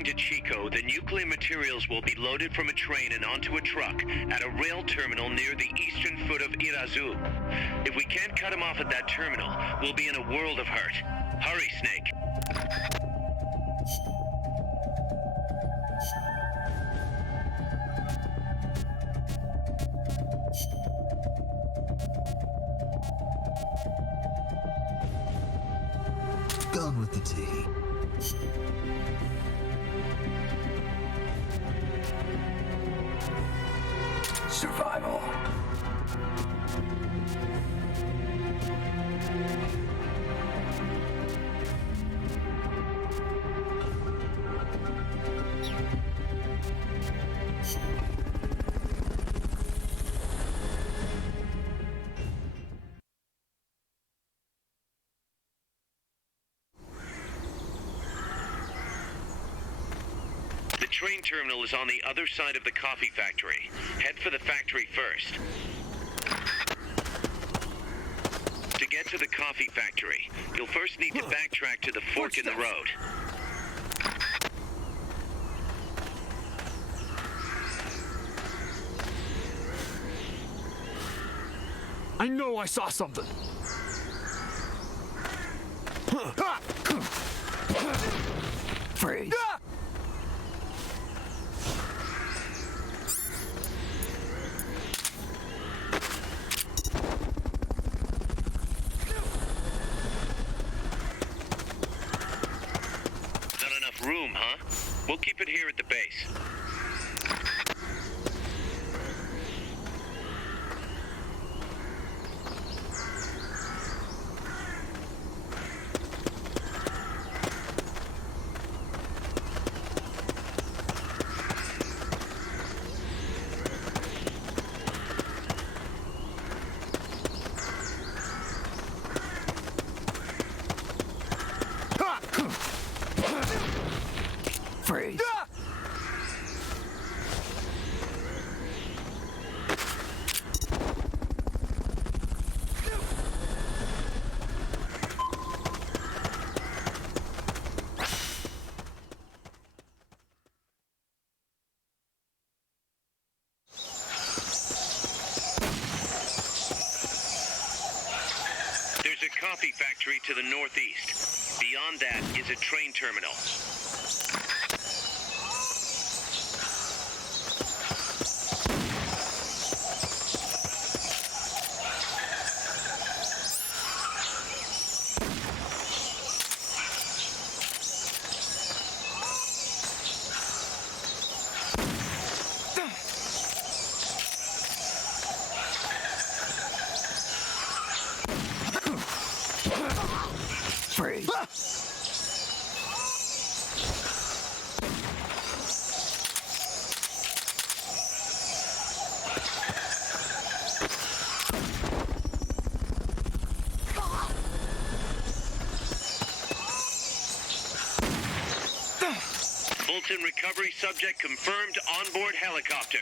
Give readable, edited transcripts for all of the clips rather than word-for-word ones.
According to Chico, the nuclear materials will be loaded from a train and onto a truck at a rail terminal near the eastern foot of Irazu. If we can't cut him off at that terminal, we'll be in a world of hurt. Hurry, Snake. Gone with the tea. Survival. The train terminal is on the other side of the coffee factory. Head for the factory first. To get to the coffee factory, you'll first need to backtrack to the fork in the road. I know I saw something. Freeze. Not enough room, huh? We'll keep it here at the base. Freeze. There's a coffee factory to the northeast. Beyond that is a train terminal. Freeze. Fulton recovery subject confirmed onboard helicopter.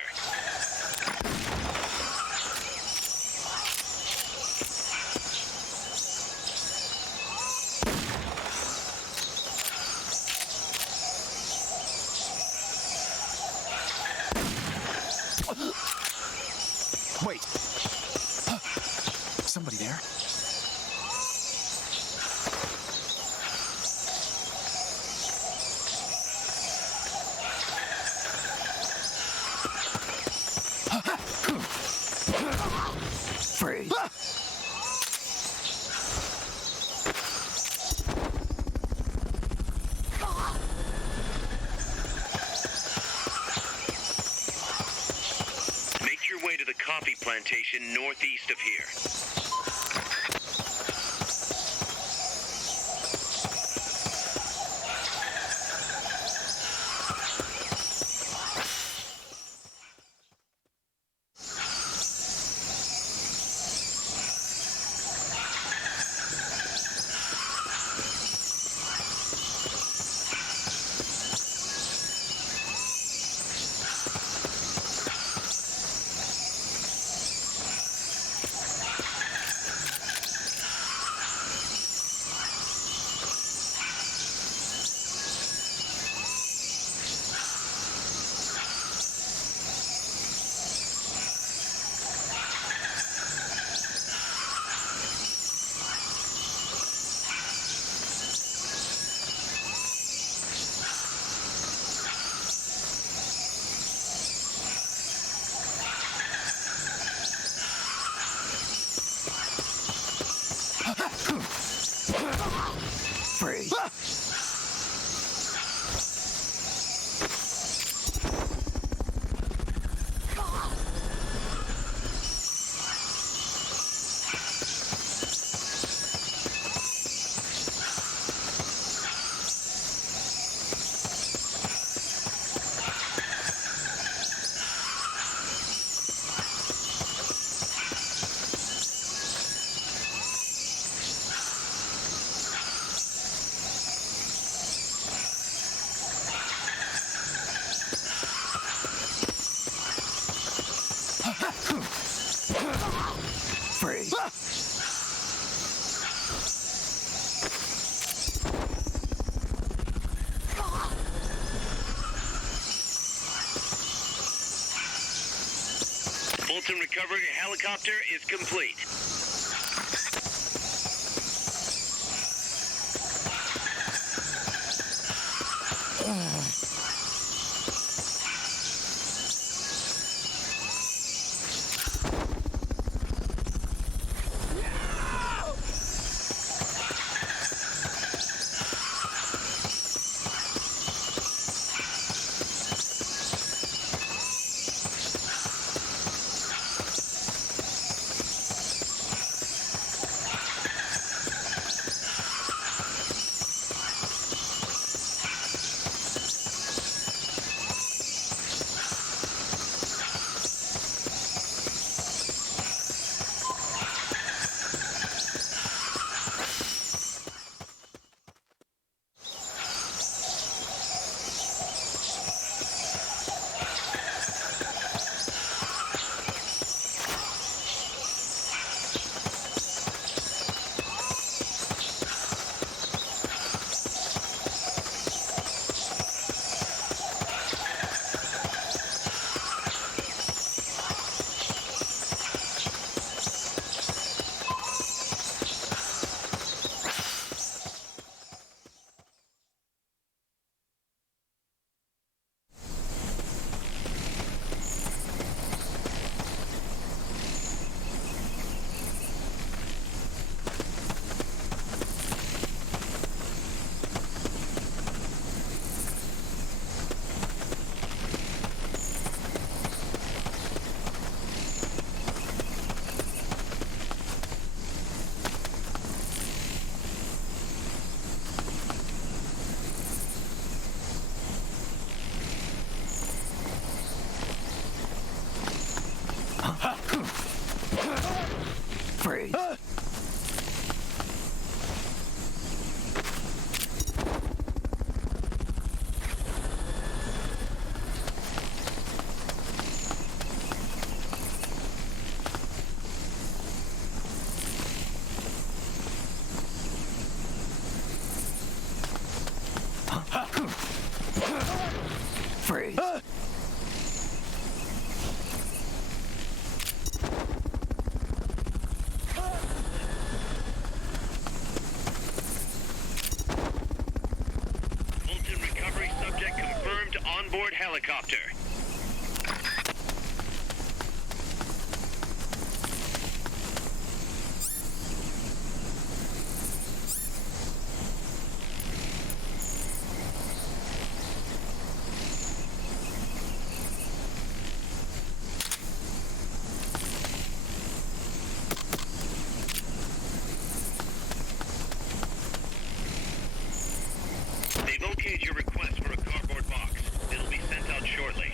Wait. Somebody there? Freeze. Make your way to the coffee plantation northeast of here. Freeze. Fulton recovery helicopter is complete. Freeze. Freeze. Fulton recovery subject confirmed onboard helicopter. They've okayed your request for a cardboard box. It'll be sent out shortly.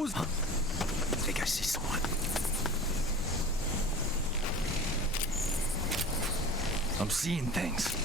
those? I think I see someone. I'm seeing things.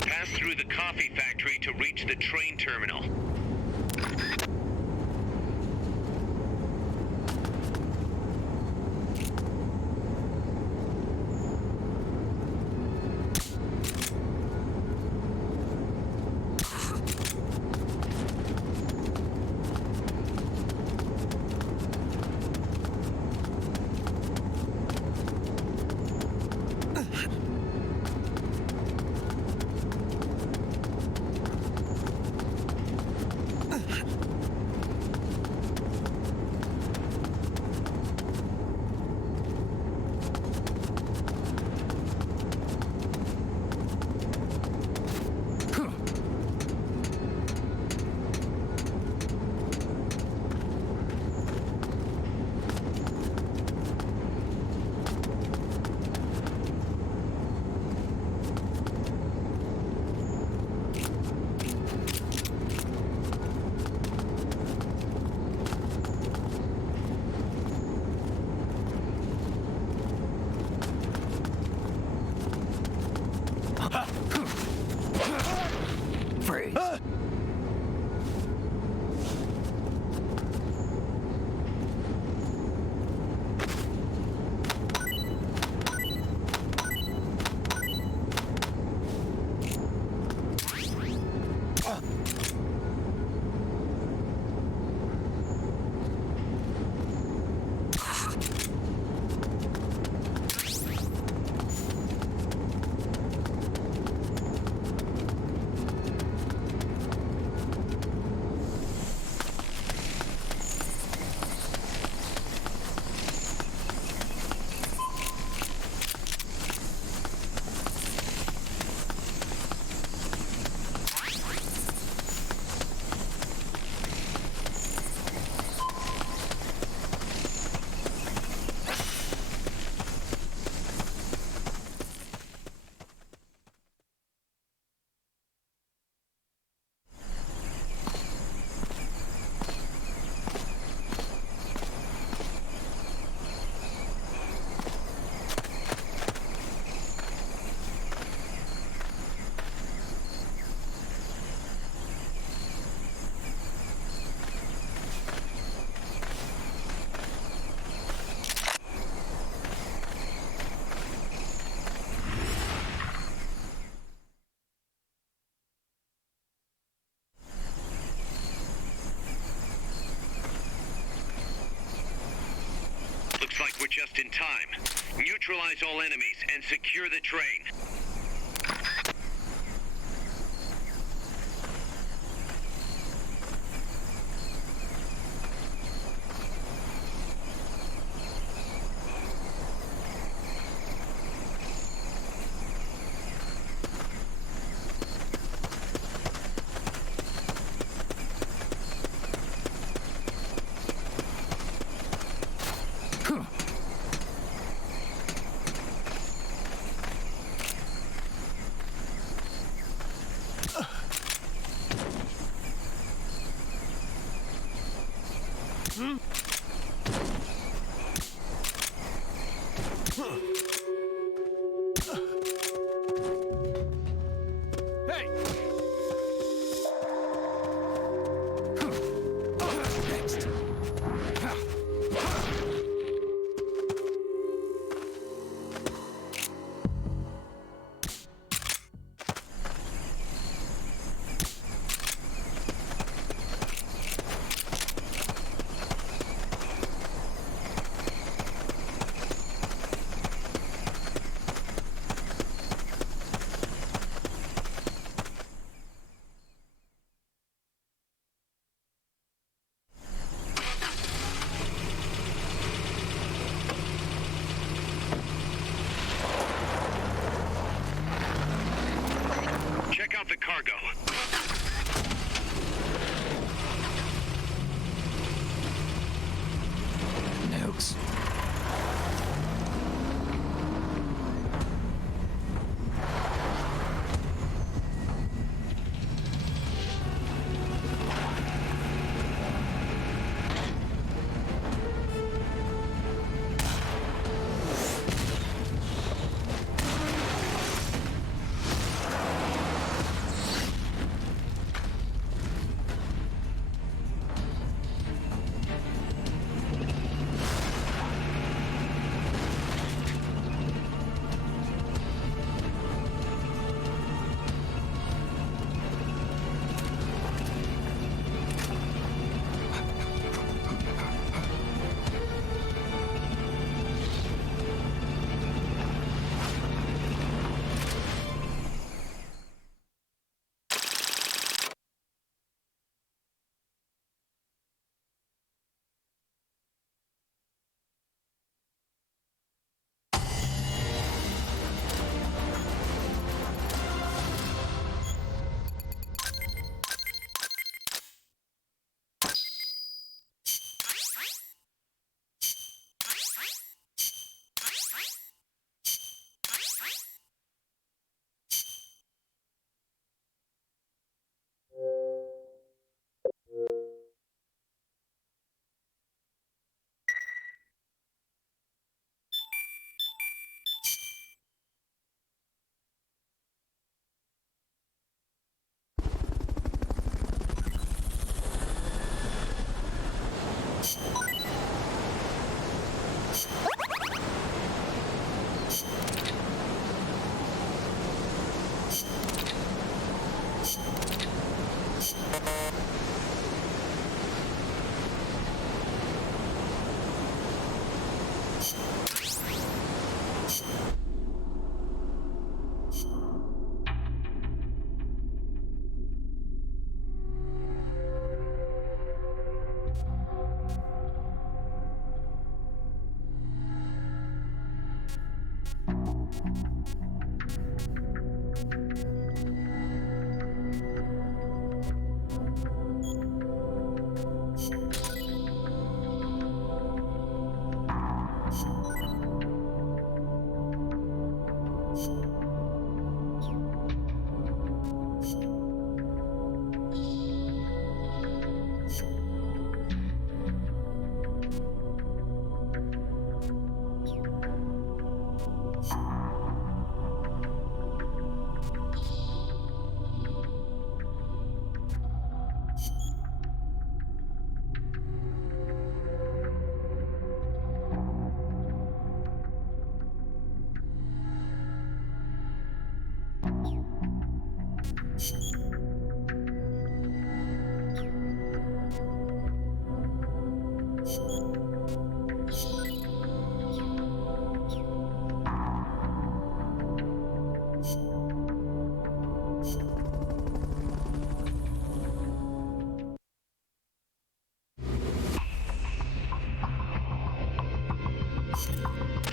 Pass through the coffee factory to reach the train terminal. Freeze. Looks like we're just in time. Neutralize all enemies and secure the train. Hey! Next. out the cargo. Nukes.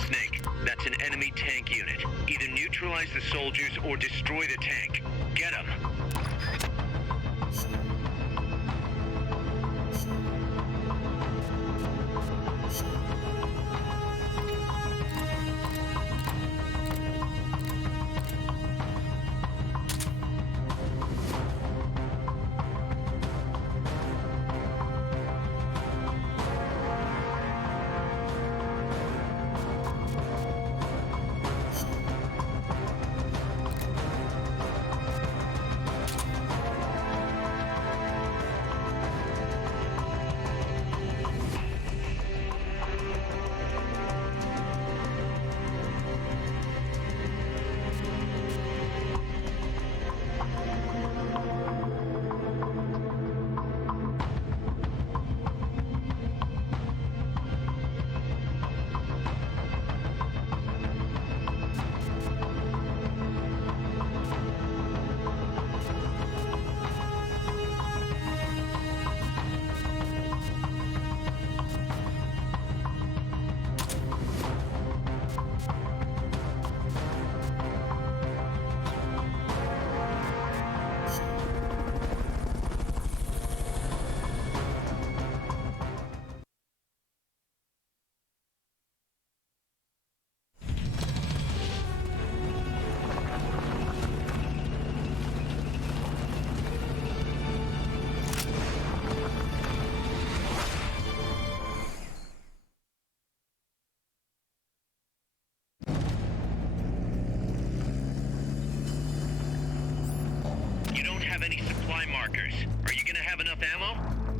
Snake, that's an enemy tank unit. Either neutralize the soldiers or destroy the tank. Get them.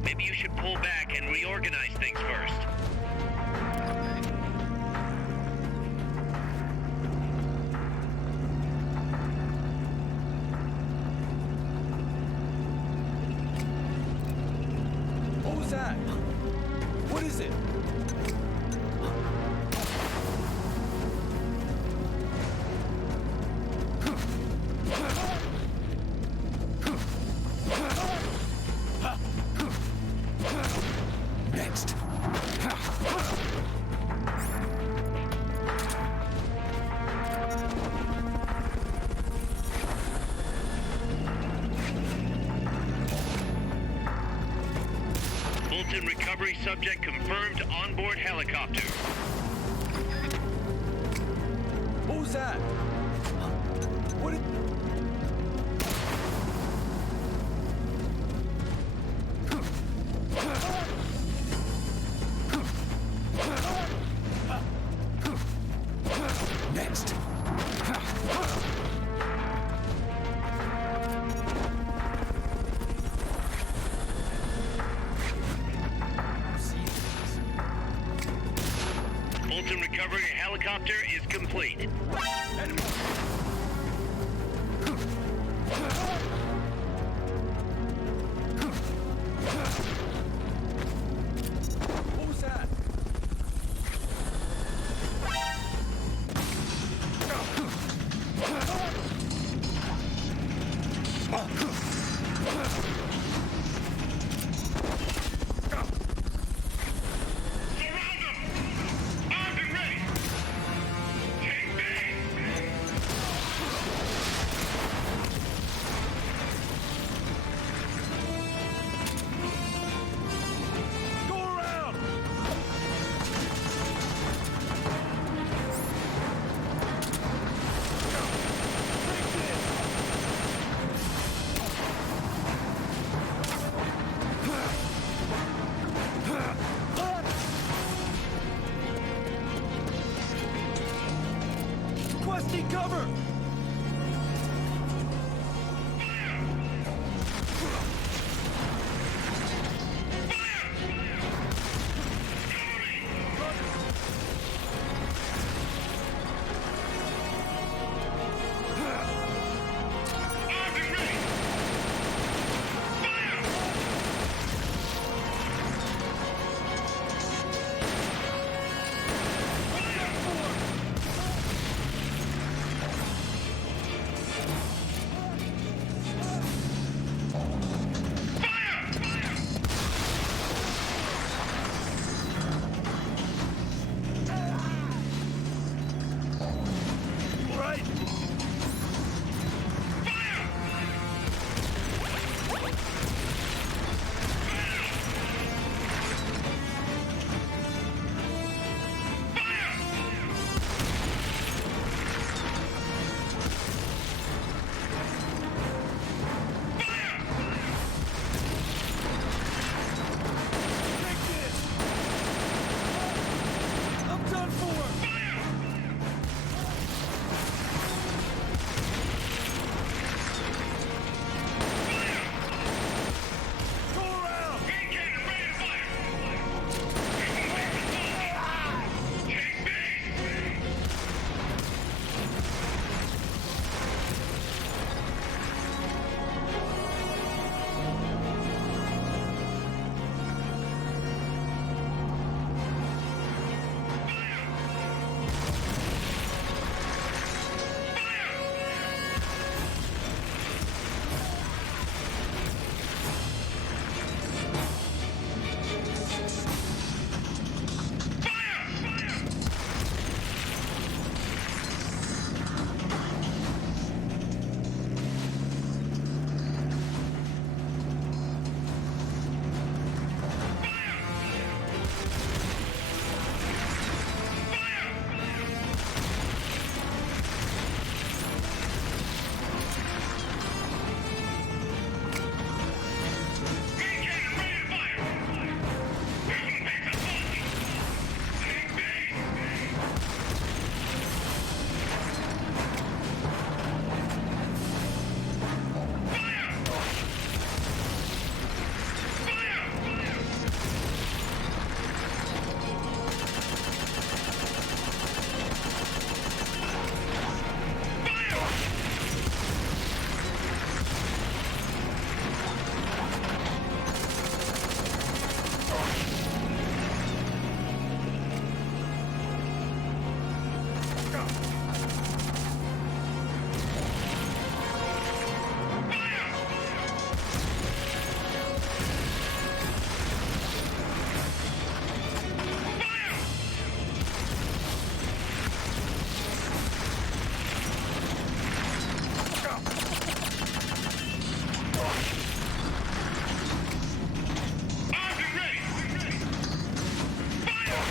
Maybe you should pull back and reorganize things first. What was that? What is it? Next. Fulton recovery subject confirmed onboard helicopter. What was that? What did... Next. I'm seeing things. Fulton recovery helicopter is complete. Enemy! What was that? Surround them! Armed and ready! Take base! Go around! Take this! Requesting cover! Armed and ready! Fire! Armed and ready! Fire!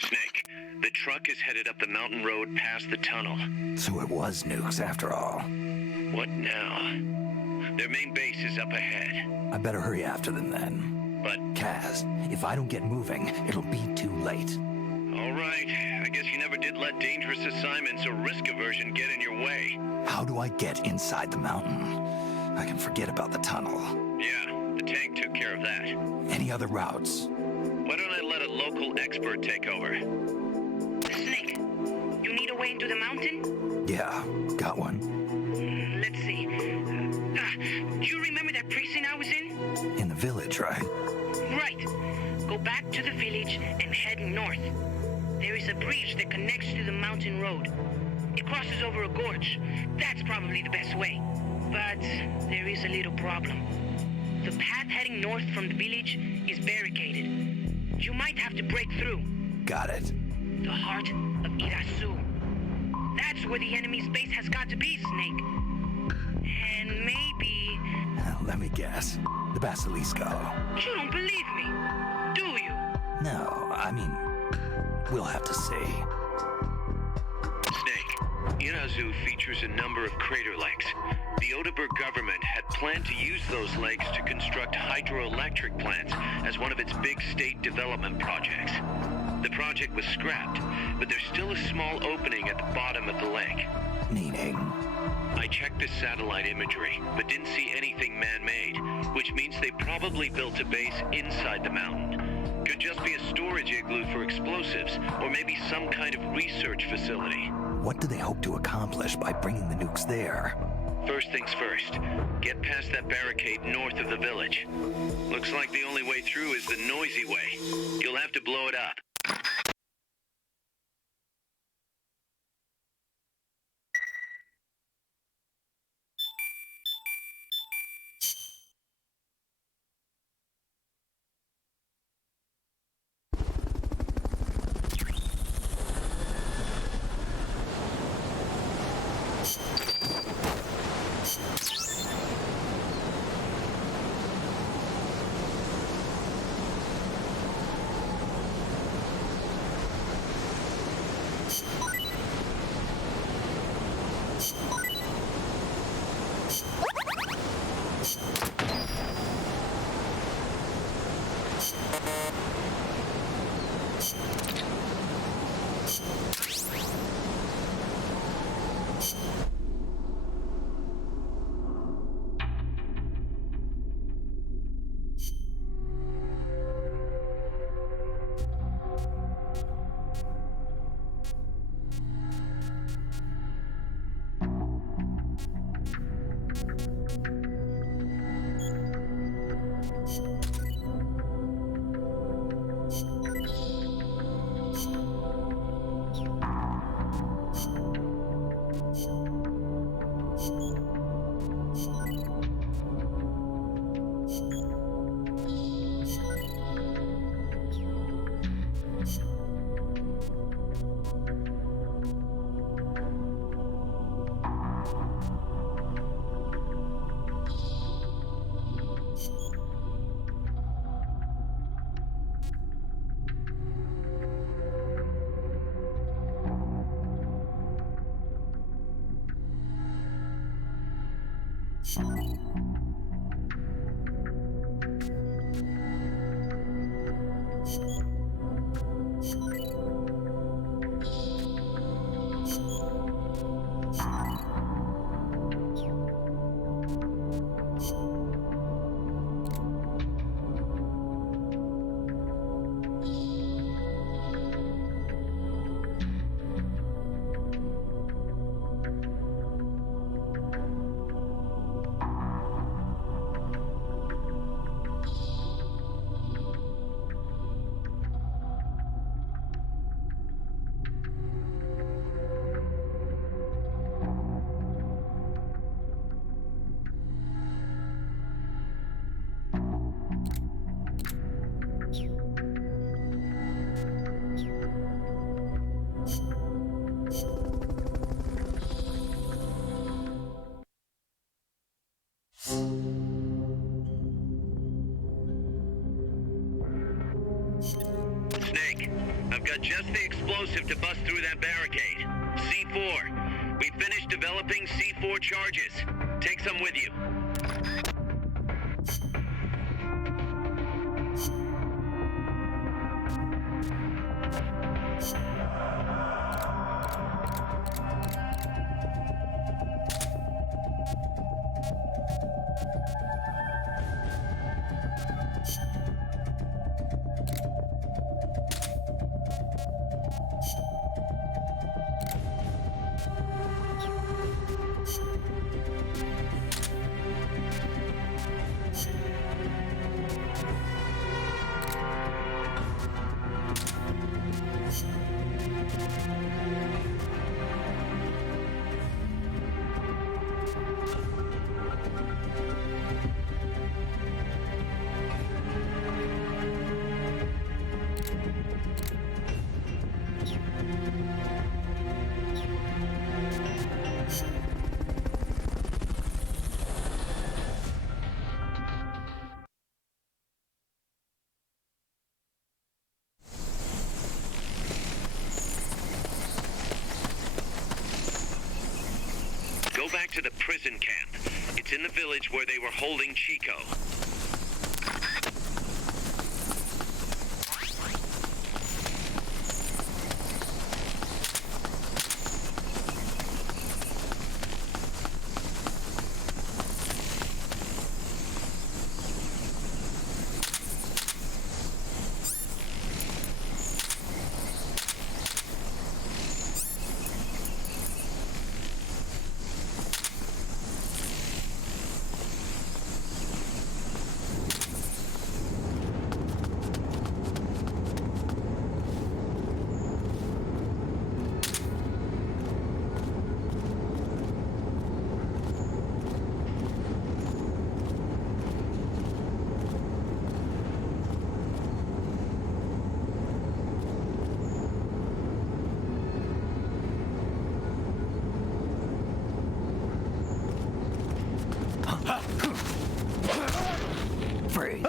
Snake, the truck is headed up the mountain road past the tunnel. So it was nukes after all. What now? Their main base is up ahead. I better hurry after them then. But, Kaz, if I don't get moving, it'll be too late. all right. I guess you never did let dangerous assignments or risk aversion get in your way. How do I get inside the mountain? I can forget about the tunnel. Yeah, the tank took care of that. Any other routes? Why don't I let a local expert take over? Snake, you need a way into the mountain? Yeah, got one. Let's see. Do you remember that precinct I was in? In the village, right? Right. Go back to the village and head north. There is a bridge that connects to the mountain road. It crosses over a gorge. That's probably the best way. But there is a little problem. The path heading north from the village is barricaded. You might have to break through. Got it. The heart of Irazu. That's where the enemy's base has got to be, Snake. And maybe... Let me guess. The Basilisco. You don't believe me, do you? No, I mean, we'll have to see. Snake, Irazu features a number of crater lakes. The Odeberg government had planned to use those lakes to construct hydroelectric plants as one of its big state development projects. The project was scrapped, but there's still a small opening at the bottom of the lake. Meaning? I checked the satellite imagery, but didn't see anything man-made, which means they probably built a base inside the mountain. Could just be a storage igloo for explosives, or maybe some kind of research facility. What do they hope to accomplish by bringing the nukes there? First things first, get past that barricade north of the village. Looks like the only way through is the noisy way. You'll have to blow it up. Snake, I've got just the explosive to bust through that barricade. C4. We finished developing C4 charges. Take some with you. Go back to the prison camp. It's in the village where they were holding Chico. Freeze.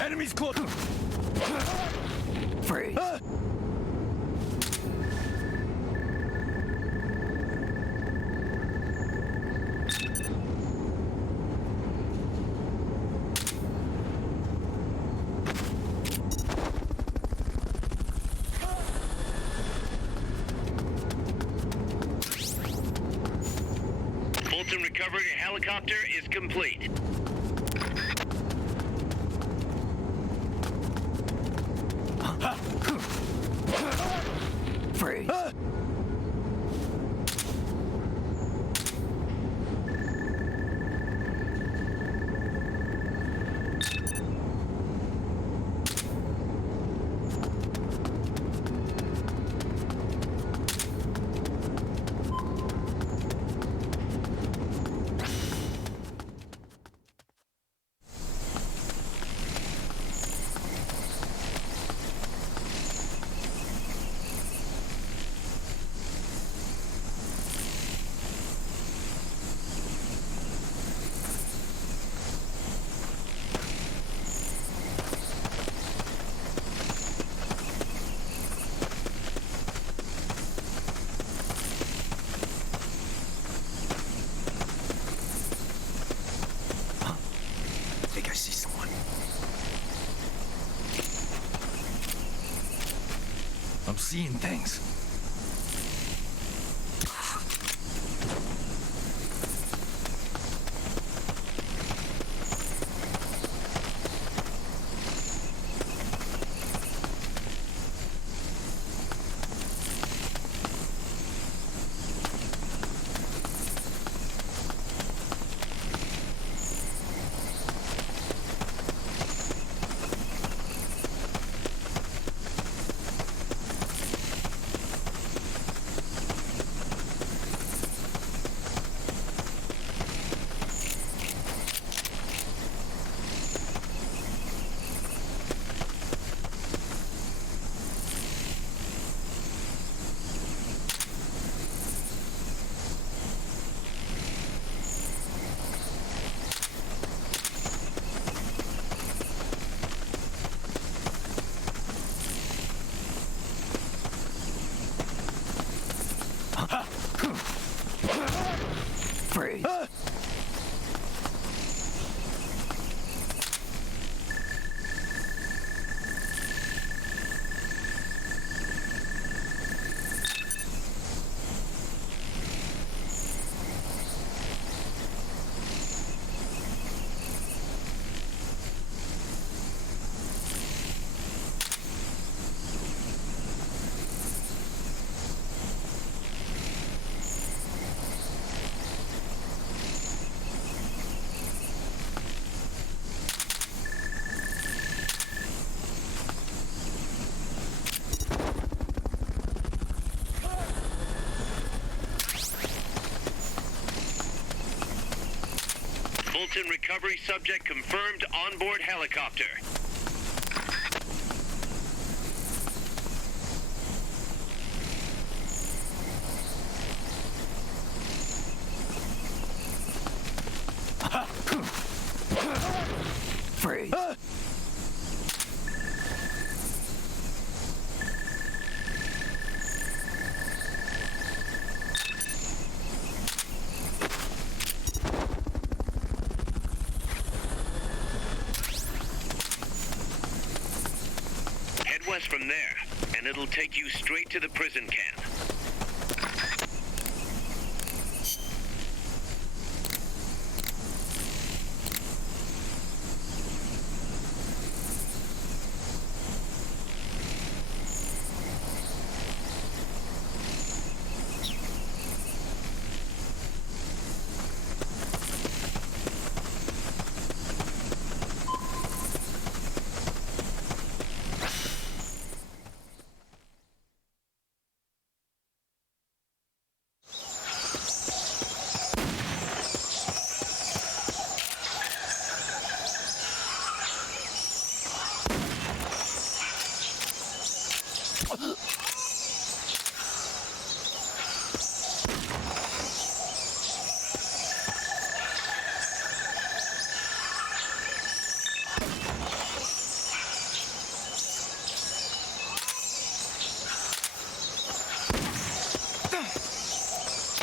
Enemies close. Freeze. Fulton recovery helicopter is complete. Freeze. I think I see someone. I'm seeing things. Freeze. Fulton recovery subject confirmed onboard helicopter. Freeze. Head west from there, and it'll take you straight to the prison camp.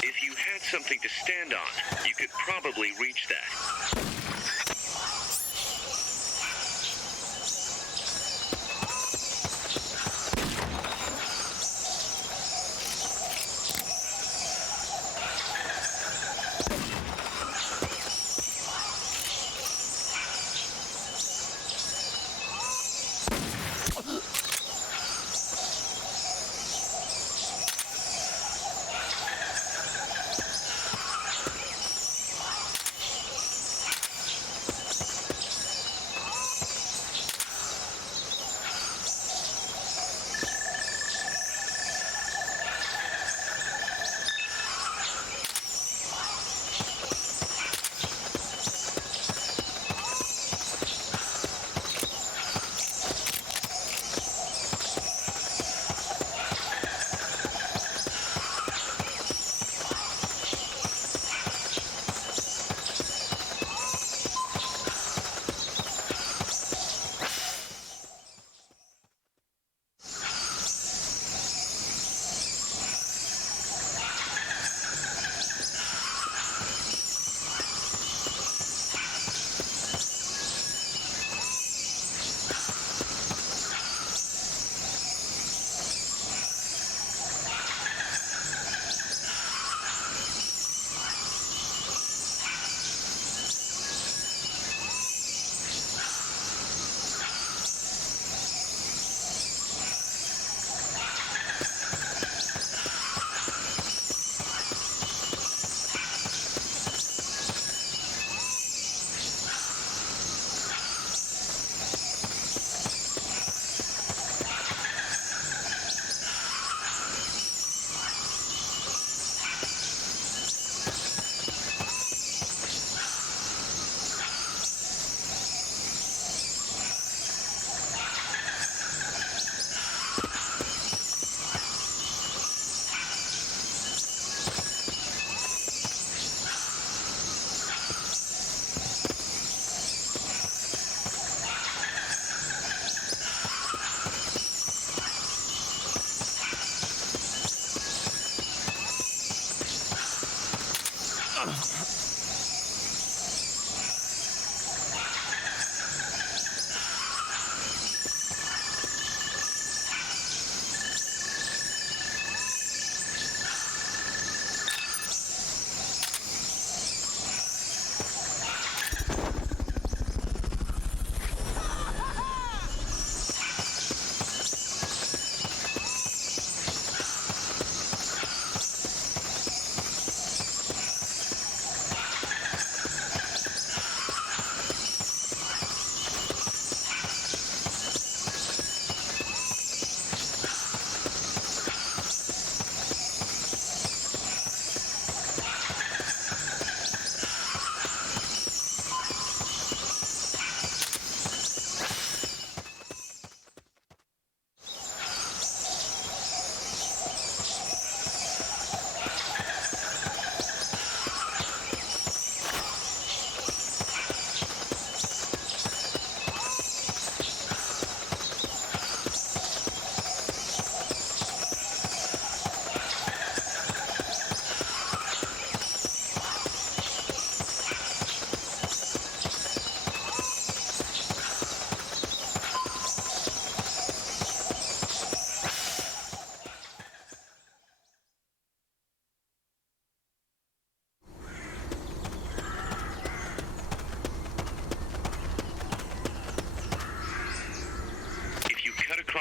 If you had something to stand on, you could probably reach that.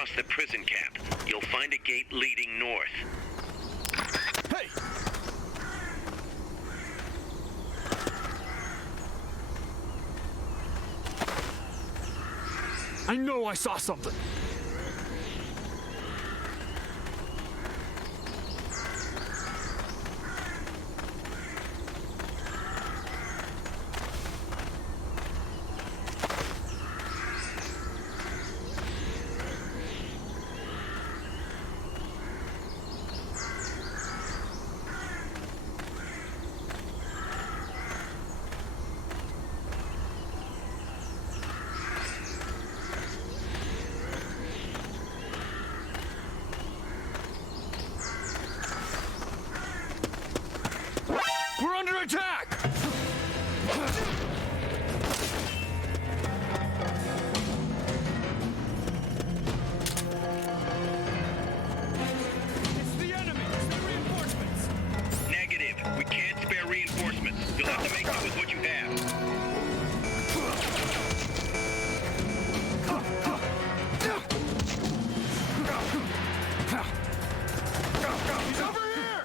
across the prison camp. You'll find a gate leading north. Hey! I know I saw something. We're under attack! It's the enemy! It's the reinforcements! Negative. We can't spare reinforcements. You'll have to make do with what you have. He's over here!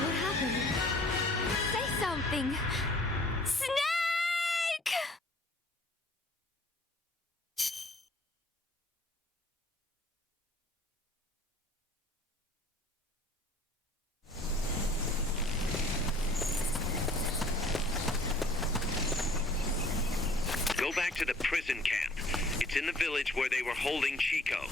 What happened? Say something! Snake! Go back to the prison camp. It's in the village where they were holding Chico.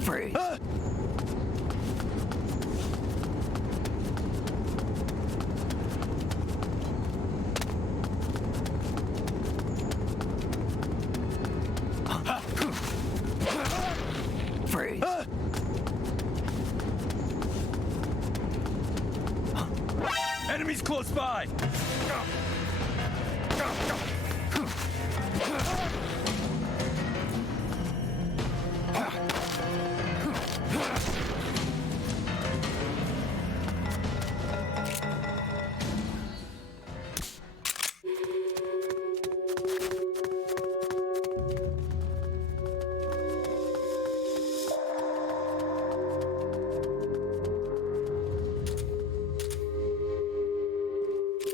Freeze. Freeze. Enemies close by!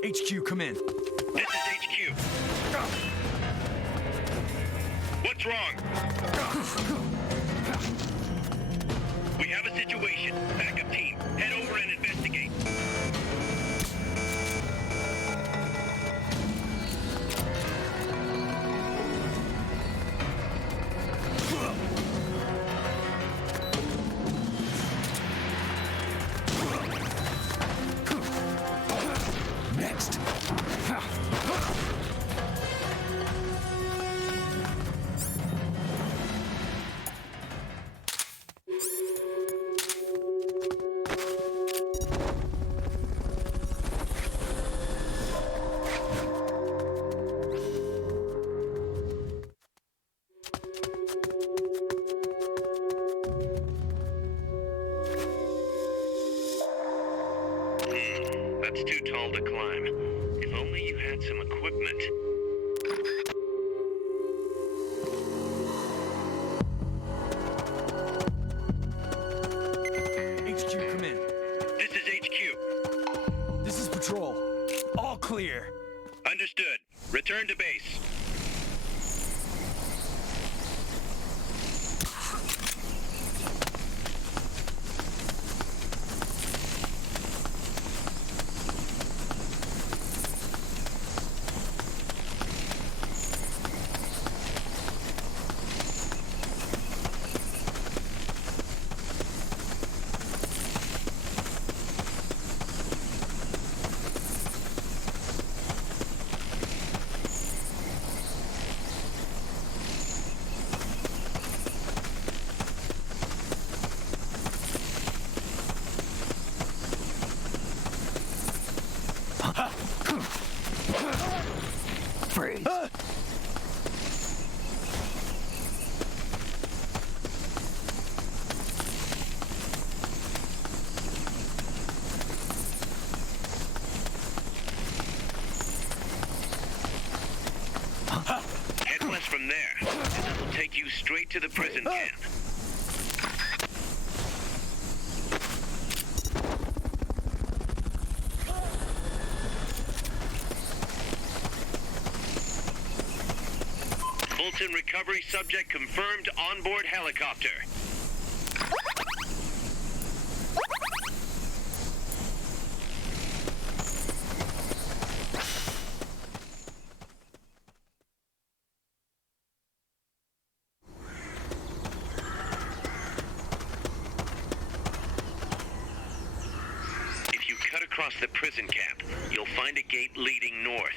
HQ, come in. This is HQ. What's wrong? We have a situation. Backup team. Head over and investigate. Next. That's too tall to climb. If only you had some equipment. HQ, come in. This is HQ. This is patrol. All clear. Understood. Return to base. Freeze. Head west from there, and that'll take you straight to the prison camp. Fulton recovery subject confirmed onboard helicopter. If you cut across the prison camp, you'll find a gate leading north.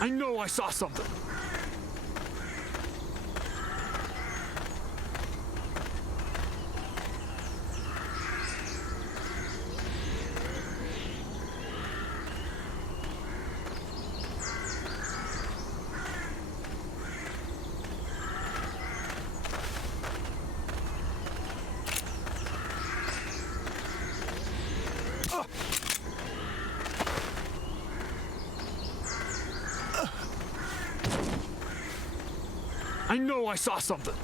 I know I saw something. I know I saw something.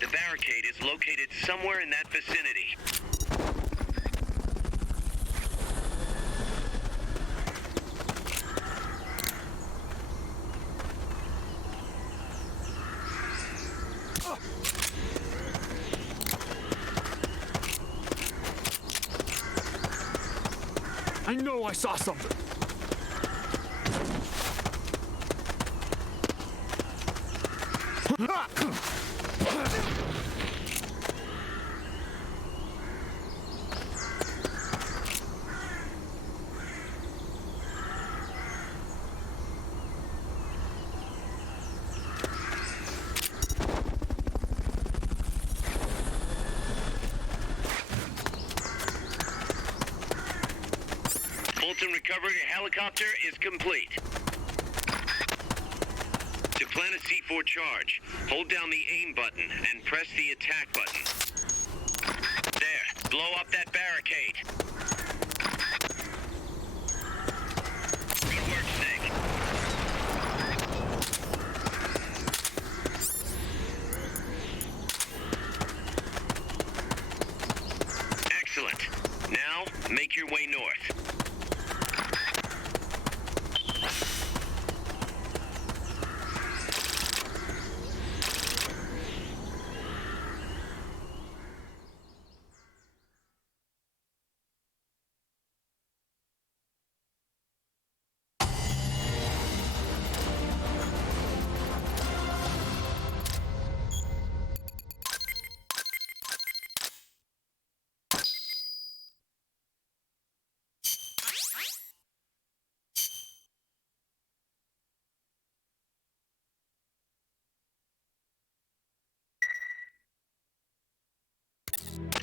The barricade is located somewhere in that vicinity. I know I saw something. Fulton recovery helicopter is complete. To plan a C4 charge, hold down the aim button and press the attack button. There, blow up that barricade. Make your way north.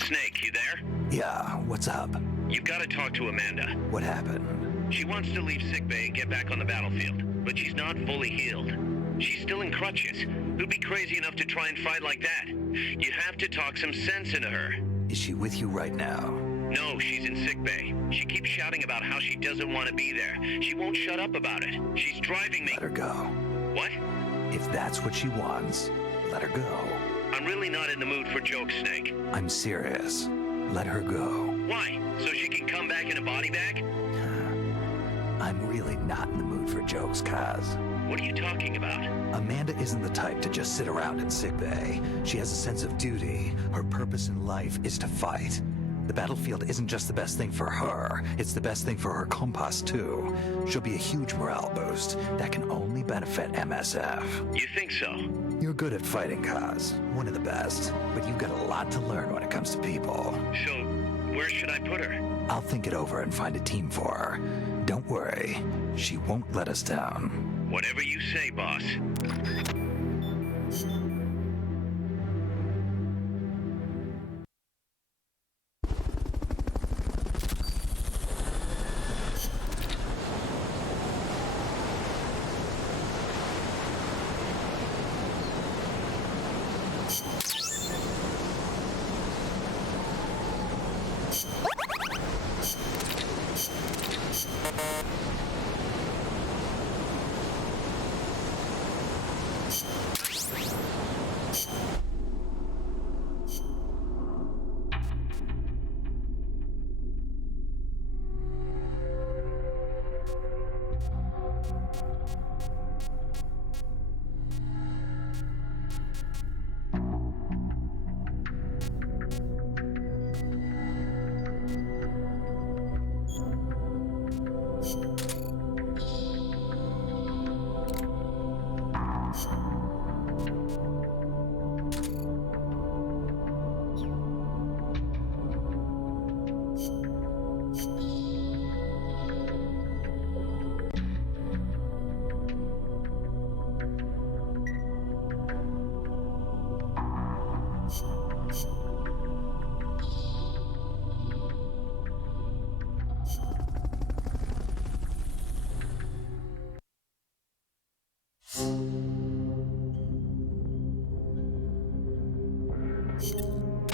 Snake, you there? Yeah, what's up? You've got to talk to Amanda. What happened? She wants to leave sickbay and get back on the battlefield, but she's not fully healed. She's still in crutches. Who'd be crazy enough to try and fight like that? You have to talk some sense into her. Is she with you right now? No, she's in sickbay. She keeps shouting about how she doesn't want to be there. She won't shut up about it. She's driving me. Let her go. What? If that's what she wants, let her go. I'm really not in the mood for jokes, Snake. I'm serious. Let her go. Why? So she can come back in a body bag? I'm really not in the mood for jokes, Kaz. What are you talking about? Amanda isn't the type to just sit around in sickbay. She has a sense of duty. Her purpose in life is to fight. The battlefield isn't just the best thing for her, it's the best thing for her compas too. She'll be a huge morale boost that can only benefit MSF. You think so? You're good at fighting, Kaz. One of the best. But you've got a lot to learn when it comes to people. So, where should I put her? I'll think it over and find a team for her. Don't worry, she won't let us down. Whatever you say, boss.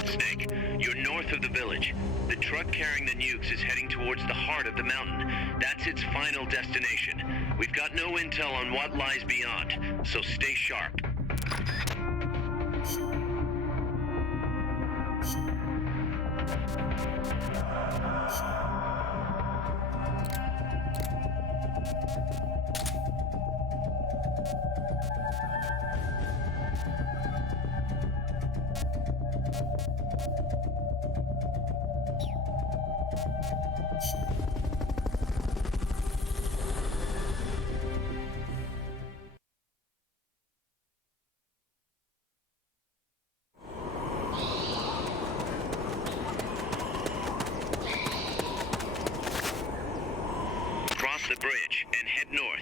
Snake, you're north of the village. The truck carrying the nukes is heading towards the heart of the mountain. That's its final destination. We've got no intel on what lies beyond, so stay sharp. Cross the bridge and head north.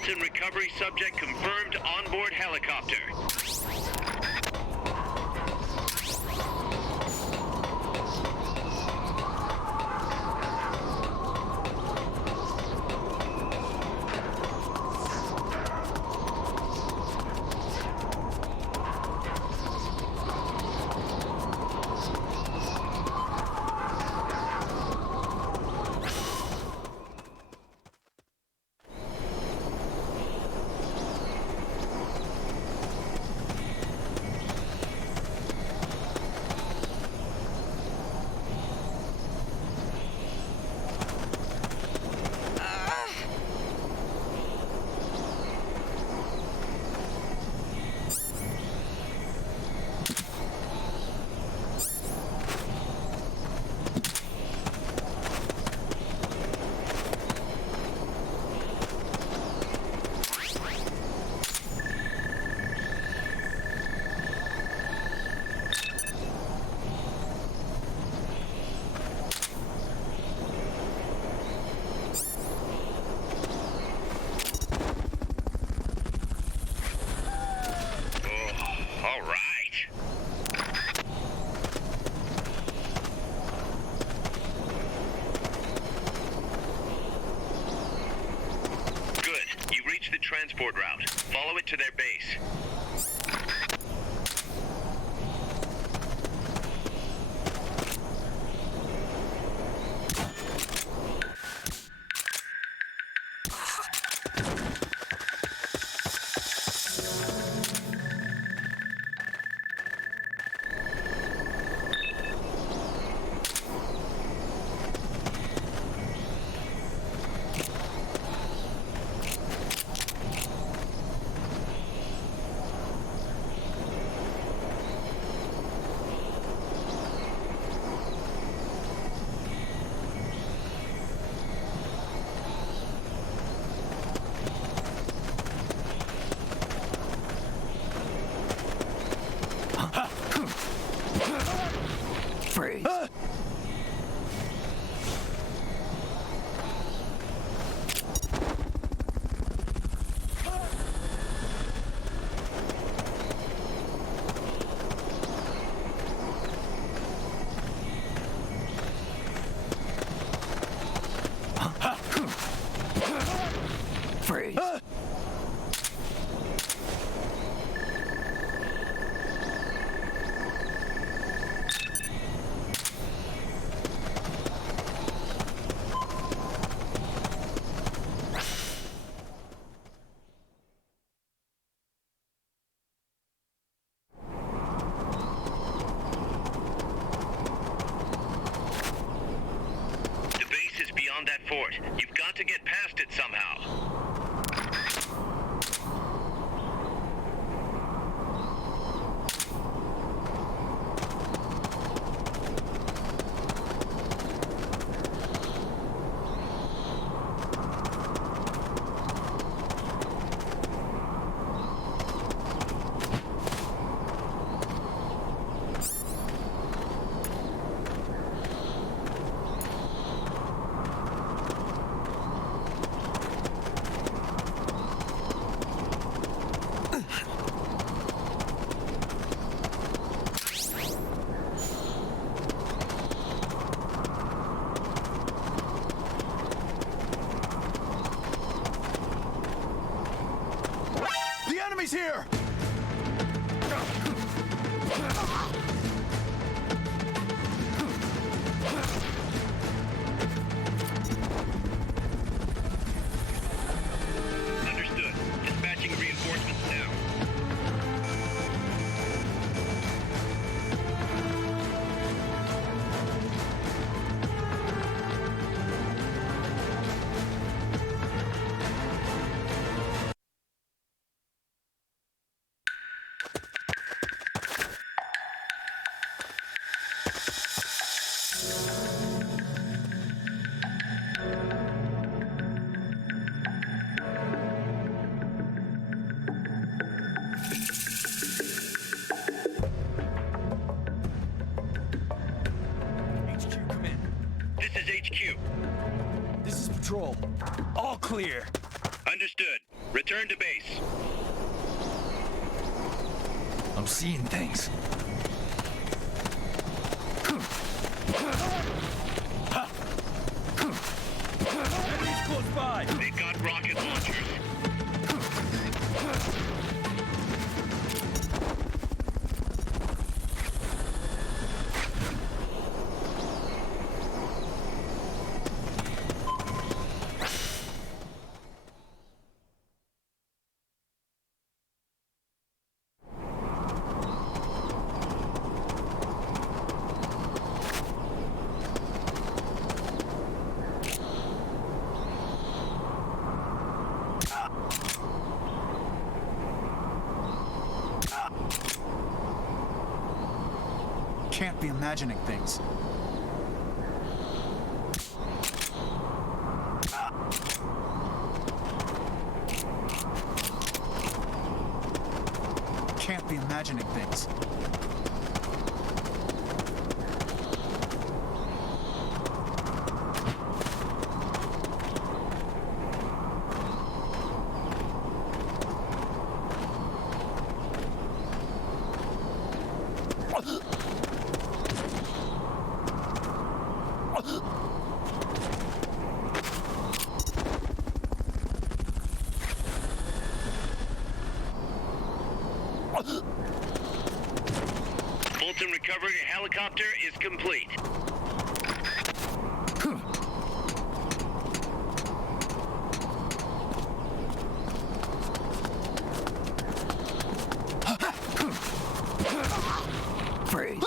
Hamilton recovery subject confirmed onboard helicopter. All right. Good. You reached the transport route. Follow it to their base. Freeze. Freeze. The base is beyond that fort. You've got to get past it somehow. The enemy's here! Understood. Dispatching reinforcements now. HQ, come in. This is HQ. This is Patrol. All clear. Understood. Return to base. I'm seeing things. Enemies close by! They've got rocket launchers. Can't be imagining things. Can't be imagining things. Fulton recovery helicopter is complete. Freeze.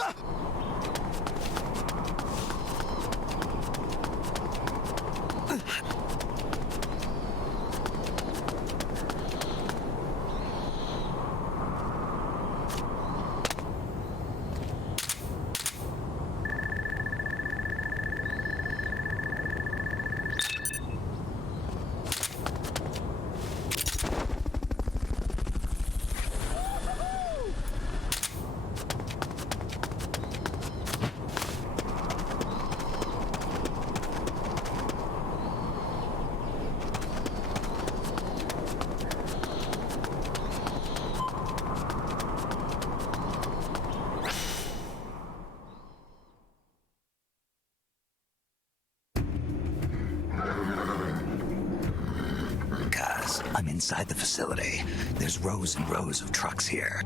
I'm inside the facility. There's rows and rows of trucks here.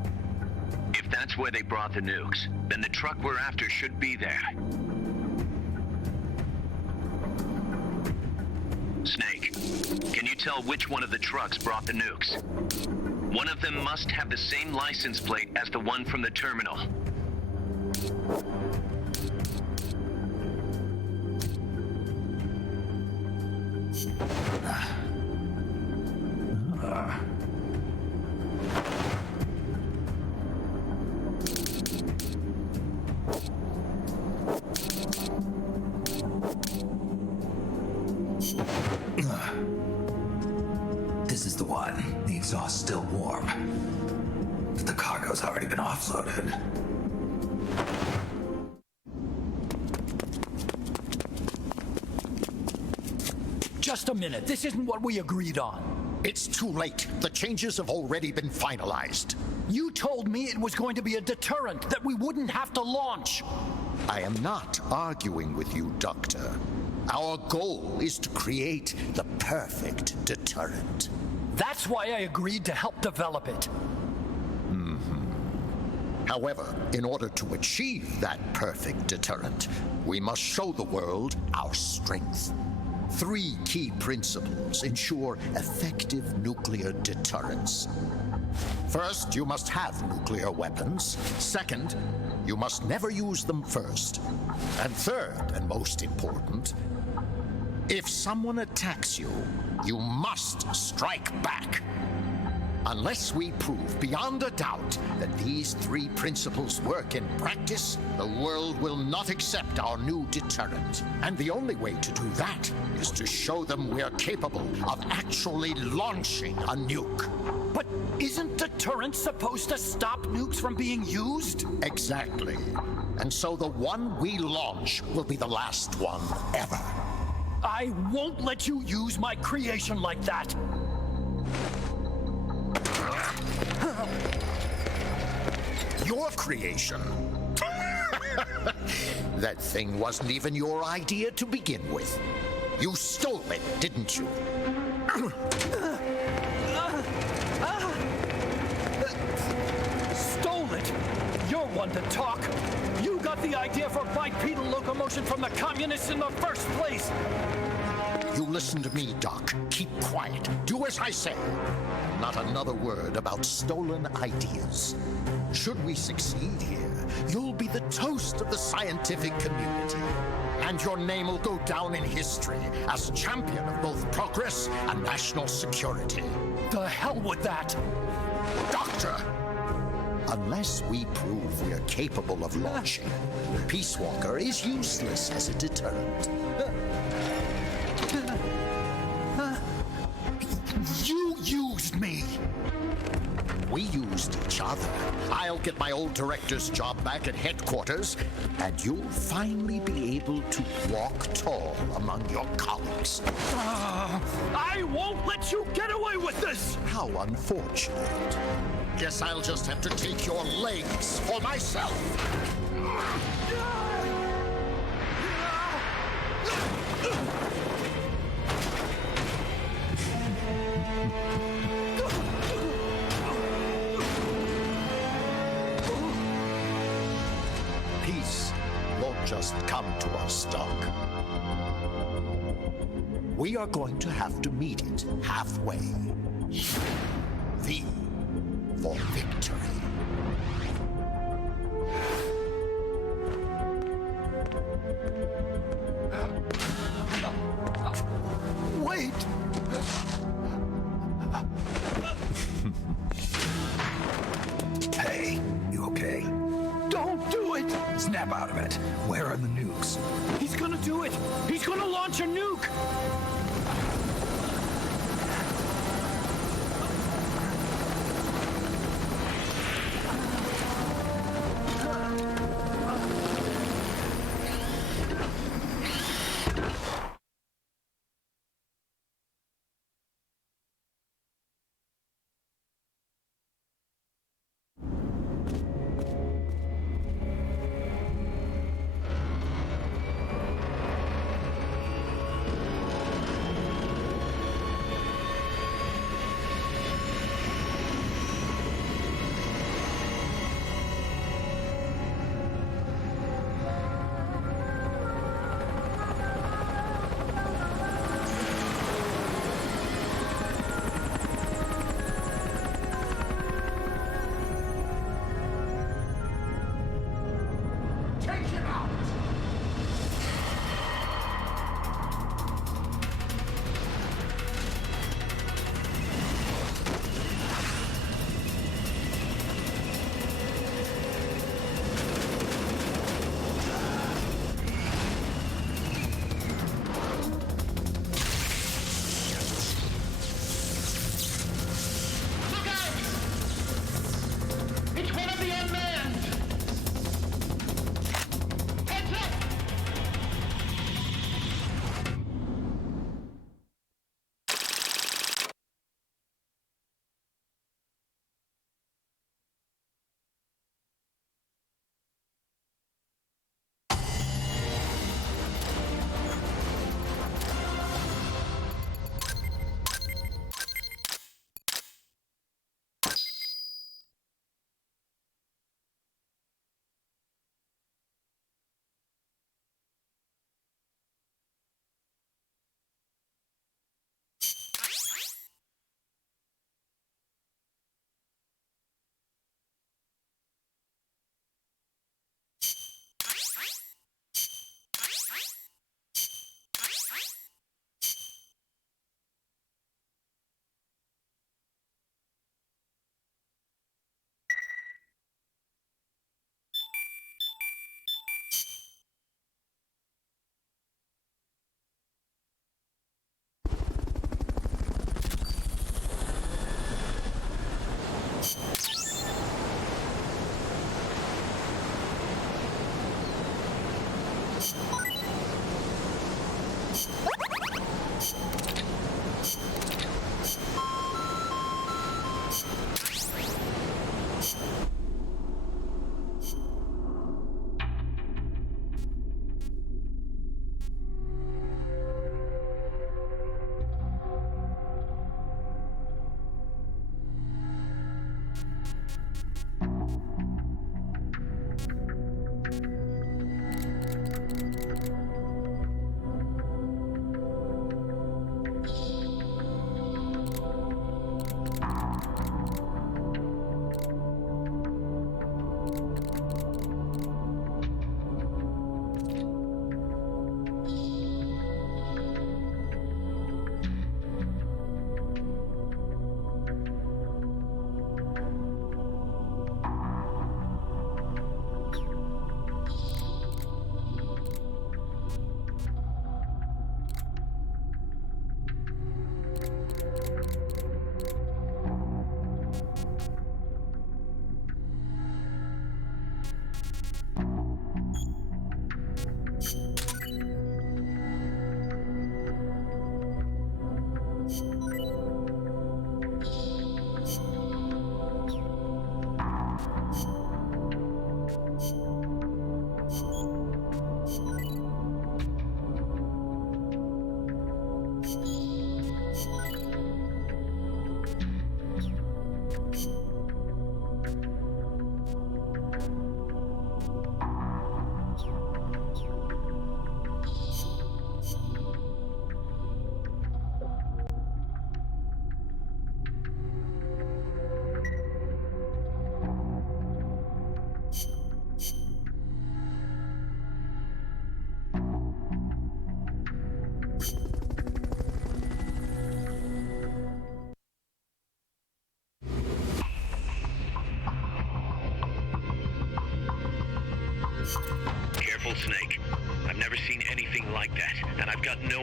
If that's where they brought the nukes, then the truck we're after should be there. Snake, can you tell which one of the trucks brought the nukes? One of them must have the same license plate as the one from the terminal. This is the one. The exhaust's still warm. But the cargo's already been offloaded. Just a minute. This isn't what we agreed on. It's too late. The changes have already been finalized. You told me it was going to be a deterrent, that we wouldn't have to launch. I am not arguing with you, Doctor. Our goal is to create the perfect deterrent. That's why I agreed to help develop it. However, in order to achieve that perfect deterrent, we must show the world our strength. 3 key principles ensure effective nuclear deterrence. First, you must have nuclear weapons. Second, you must never use them first. And third, and most important, if someone attacks you, you must strike back. Unless we prove beyond a doubt that these 3 principles work in practice, the world will not accept our new deterrent. And the only way to do that is to show them we're capable of actually launching a nuke. But isn't deterrence supposed to stop nukes from being used? Exactly. And so the one we launch will be the last one ever. I won't let you use my creation like that. Your creation. That thing wasn't even your idea to begin with. You stole it, didn't you? Stole it? You're one to talk. You got the idea for bipedal locomotion from the communists in the first place. You listen to me, Doc. Keep quiet. Do as I say. Not another word about stolen ideas. Should we succeed here, you'll be the toast of the scientific community. And your name will go down in history as champion of both progress and national security. The hell with that! Doctor! Unless we prove we're capable of launching, Peace Walker is useless as a deterrent. You used me! We used each other. I'll get my old director's job back at headquarters, and you'll finally be able to walk tall among your colleagues. I won't let you get away with this! How unfortunate. Guess I'll just have to take your legs for myself. Peace won't just come to us, Doc. We are going to have to meet it halfway. V for victory. Wait! Hey, you okay? Don't do it! Snap out of it. Where are the nukes? He's gonna do it! He's gonna launch a nuke!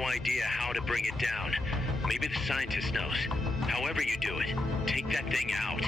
no idea how to bring it down. Maybe the scientist knows. However you do it, take that thing out.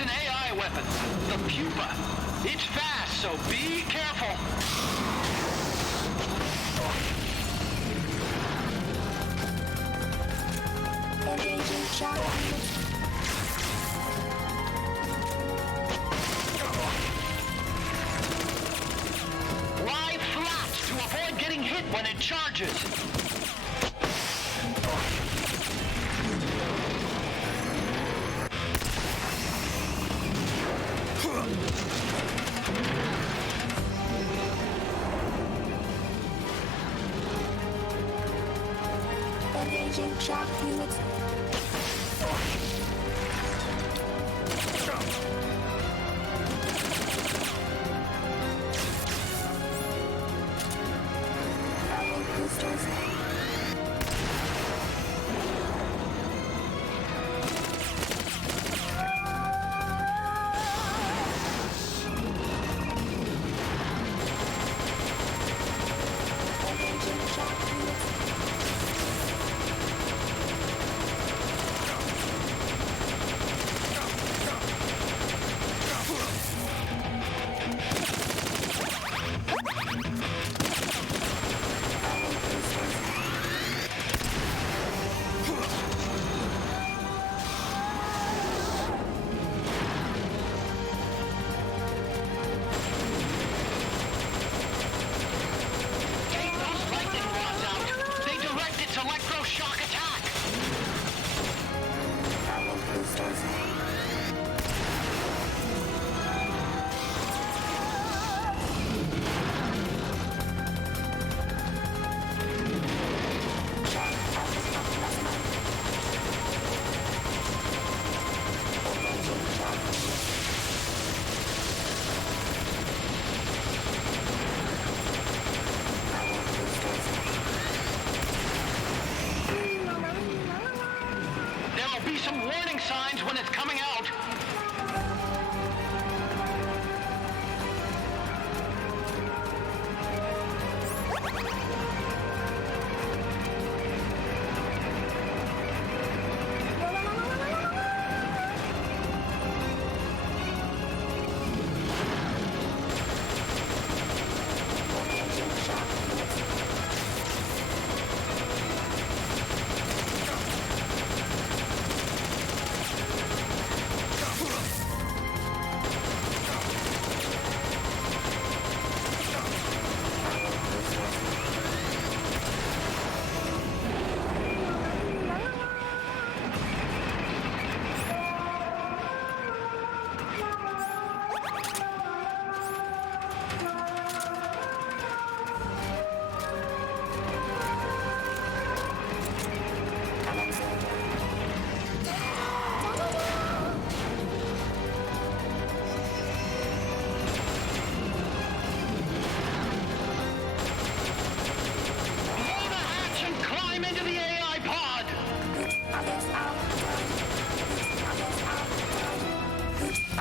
An AI weapon, the Pupa. It's fast, so be careful. Engaging shock. Lie flat to avoid getting hit when it charges. Engaging shock units. Power boosters. Engaging shock units.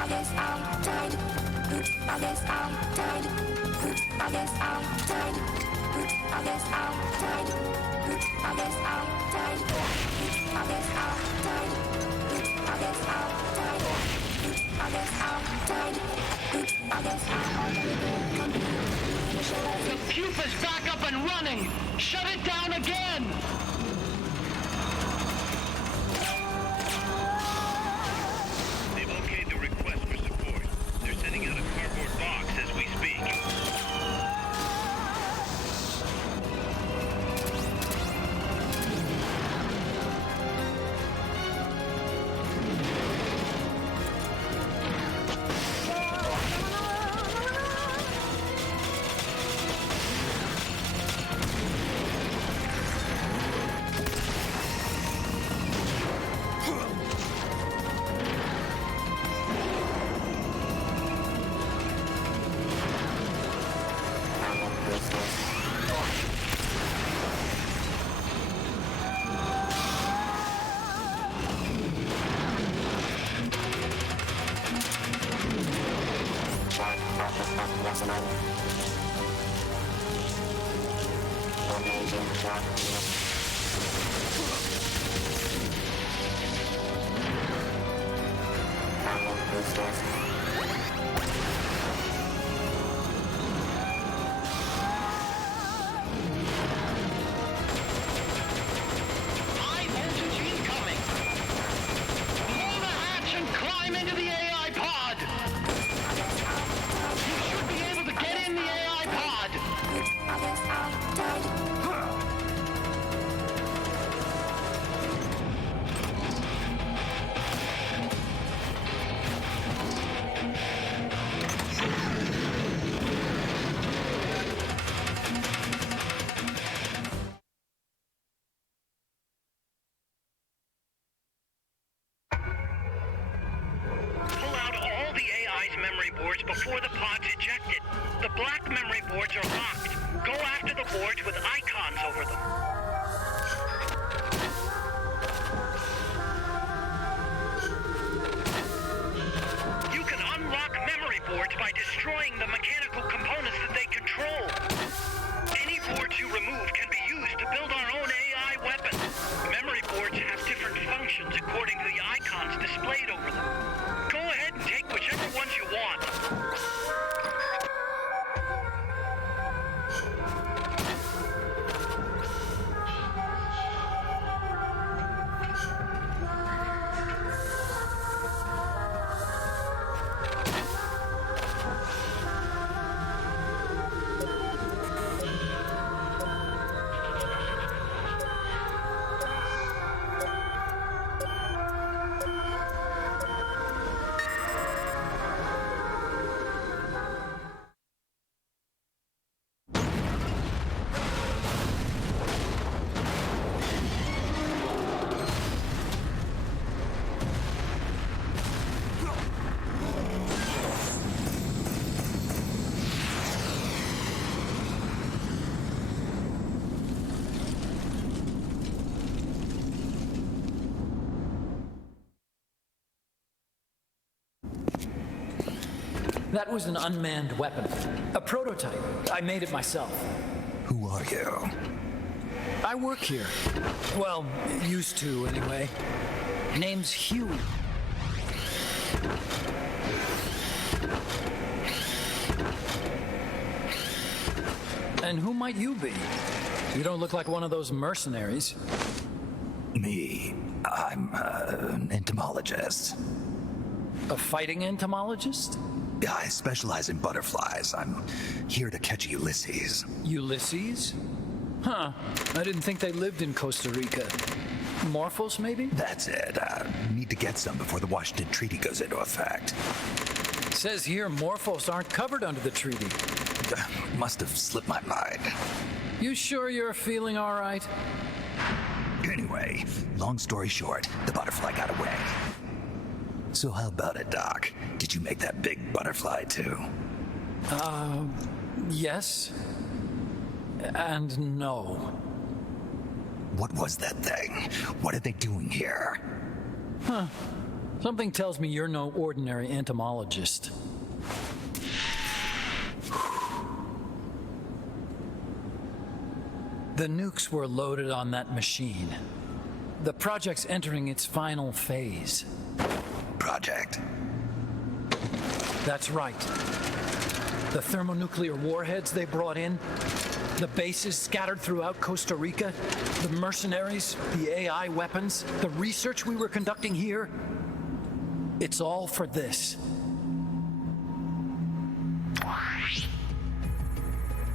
Others outside. Others outside. Others outside. Others outside. Others outside. Others outside. Others outside. Others outside. Others outside. The pupa's back up and running! Shut it down again! They've okayed the request for support. They're sending out a cardboard box as we speak. High voltage incoming! Blow the hatch and climb into the AI pod! You should be able to get in the AI pod! Others outside. Pull out all the AI's memory boards before the pod's ejected. The black memory boards are locked. Go after the boards with icons over them. You can unlock memory boards by destroying the mechanical components that they control. Any boards you remove can be used to build our own AI weapon. Memory boards have different functions according to the icons displayed over them. Go ahead and take whichever ones you want. That was an unmanned weapon. A prototype. I made it myself. Who are you? I work here. Well, used to anyway. Name's Huey. And who might you be? You don't look like one of those mercenaries. Me. I'm an entomologist. A fighting entomologist? I specialize in butterflies. I'm here to catch Ulysses. Ulysses? Huh. I didn't think they lived in Costa Rica. Morphos, maybe? That's it. Need to get some before the Washington Treaty goes into effect. Says here Morphos aren't covered under the treaty. Must have slipped my mind. You sure you're feeling all right? Anyway, long story short, the butterfly got away. So how about it, Doc? Did you make that big butterfly too? Yes. And no. What was that thing? What are they doing here? Something tells me you're no ordinary entomologist. The nukes were loaded on that machine. The project's entering its final phase. Project? That's right. The thermonuclear warheads they brought in, the bases scattered throughout Costa Rica, the mercenaries, the AI weapons, the research we were conducting here. It's all for this.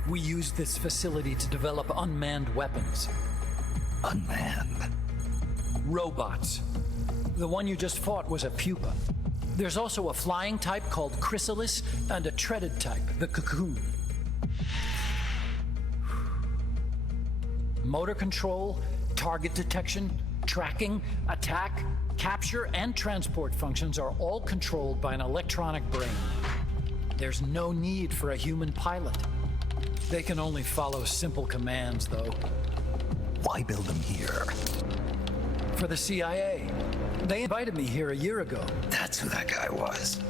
We used this facility to develop unmanned weapons. Unmanned? Robots. The one you just fought was a pupa. There's also a flying type called Chrysalis and a treaded type, the Cocoon. Motor control, target detection, tracking, attack, capture, and transport functions are all controlled by an electronic brain. There's no need for a human pilot. They can only follow simple commands, though. Why build them here? For the CIA. They invited me here a year ago. That's who that guy was.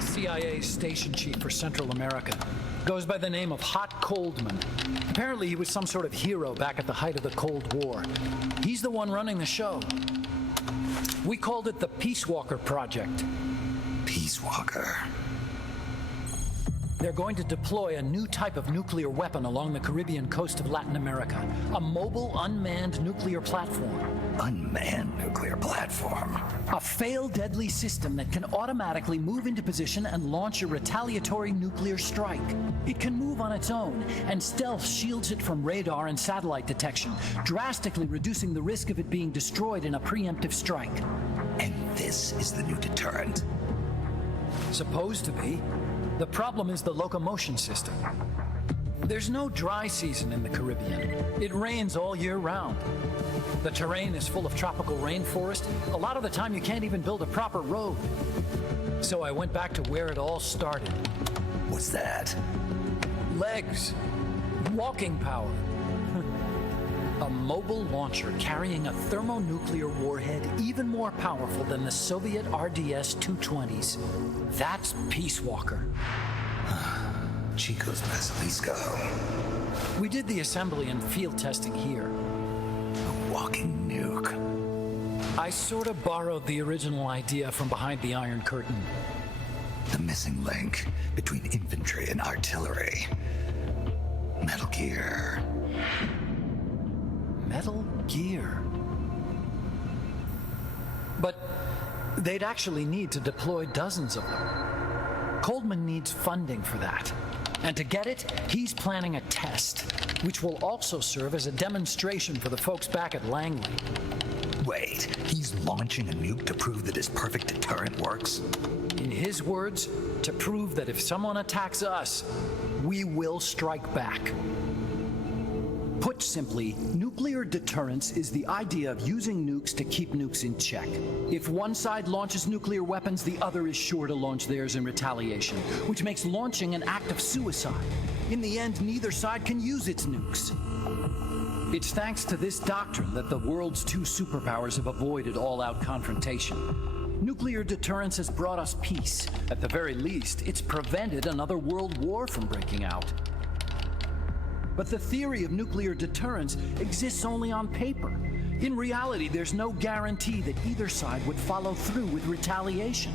CIA's station chief for Central America. Goes by the name of Hot Coldman. Apparently he was some sort of hero back at the height of the Cold War. He's the one running the show. We called it the Peace Walker Project. Peace Walker. They're going to deploy a new type of nuclear weapon along the Caribbean coast of Latin America. A mobile, unmanned nuclear platform. Unmanned nuclear platform? A failed deadly system that can automatically move into position and launch a retaliatory nuclear strike. It can move on its own, and stealth shields it from radar and satellite detection, drastically reducing the risk of it being destroyed in a preemptive strike. And this is the new deterrent? Supposed to be. The problem is the locomotion system. There's no dry season in the Caribbean. It rains all year round. The terrain is full of tropical rainforest. A lot of the time you can't even build a proper road. So I went back to where it all started. What's that? Legs. Walking power. A mobile launcher carrying a thermonuclear warhead even more powerful than the Soviet RDS-220s. That's Peace Walker. Chico's Basilisco. We did the assembly and field testing here. A walking nuke. I sort of borrowed the original idea from behind the Iron Curtain. The missing link between infantry and artillery. Metal Gear. Metal Gear. But they'd actually need to deploy dozens of them. Coldman needs funding for that. And to get it, he's planning a test, which will also serve as a demonstration for the folks back at Langley. Wait, he's launching a nuke to prove that his perfect deterrent works? In his words, to prove that if someone attacks us, we will strike back. Put simply, nuclear deterrence is the idea of using nukes to keep nukes in check. If one side launches nuclear weapons, the other is sure to launch theirs in retaliation, which makes launching an act of suicide. In the end, neither side can use its nukes. It's thanks to this doctrine that the world's two superpowers have avoided all-out confrontation. Nuclear deterrence has brought us peace. At the very least, it's prevented another world war from breaking out. But the theory of nuclear deterrence exists only on paper. In reality, there's no guarantee that either side would follow through with retaliation.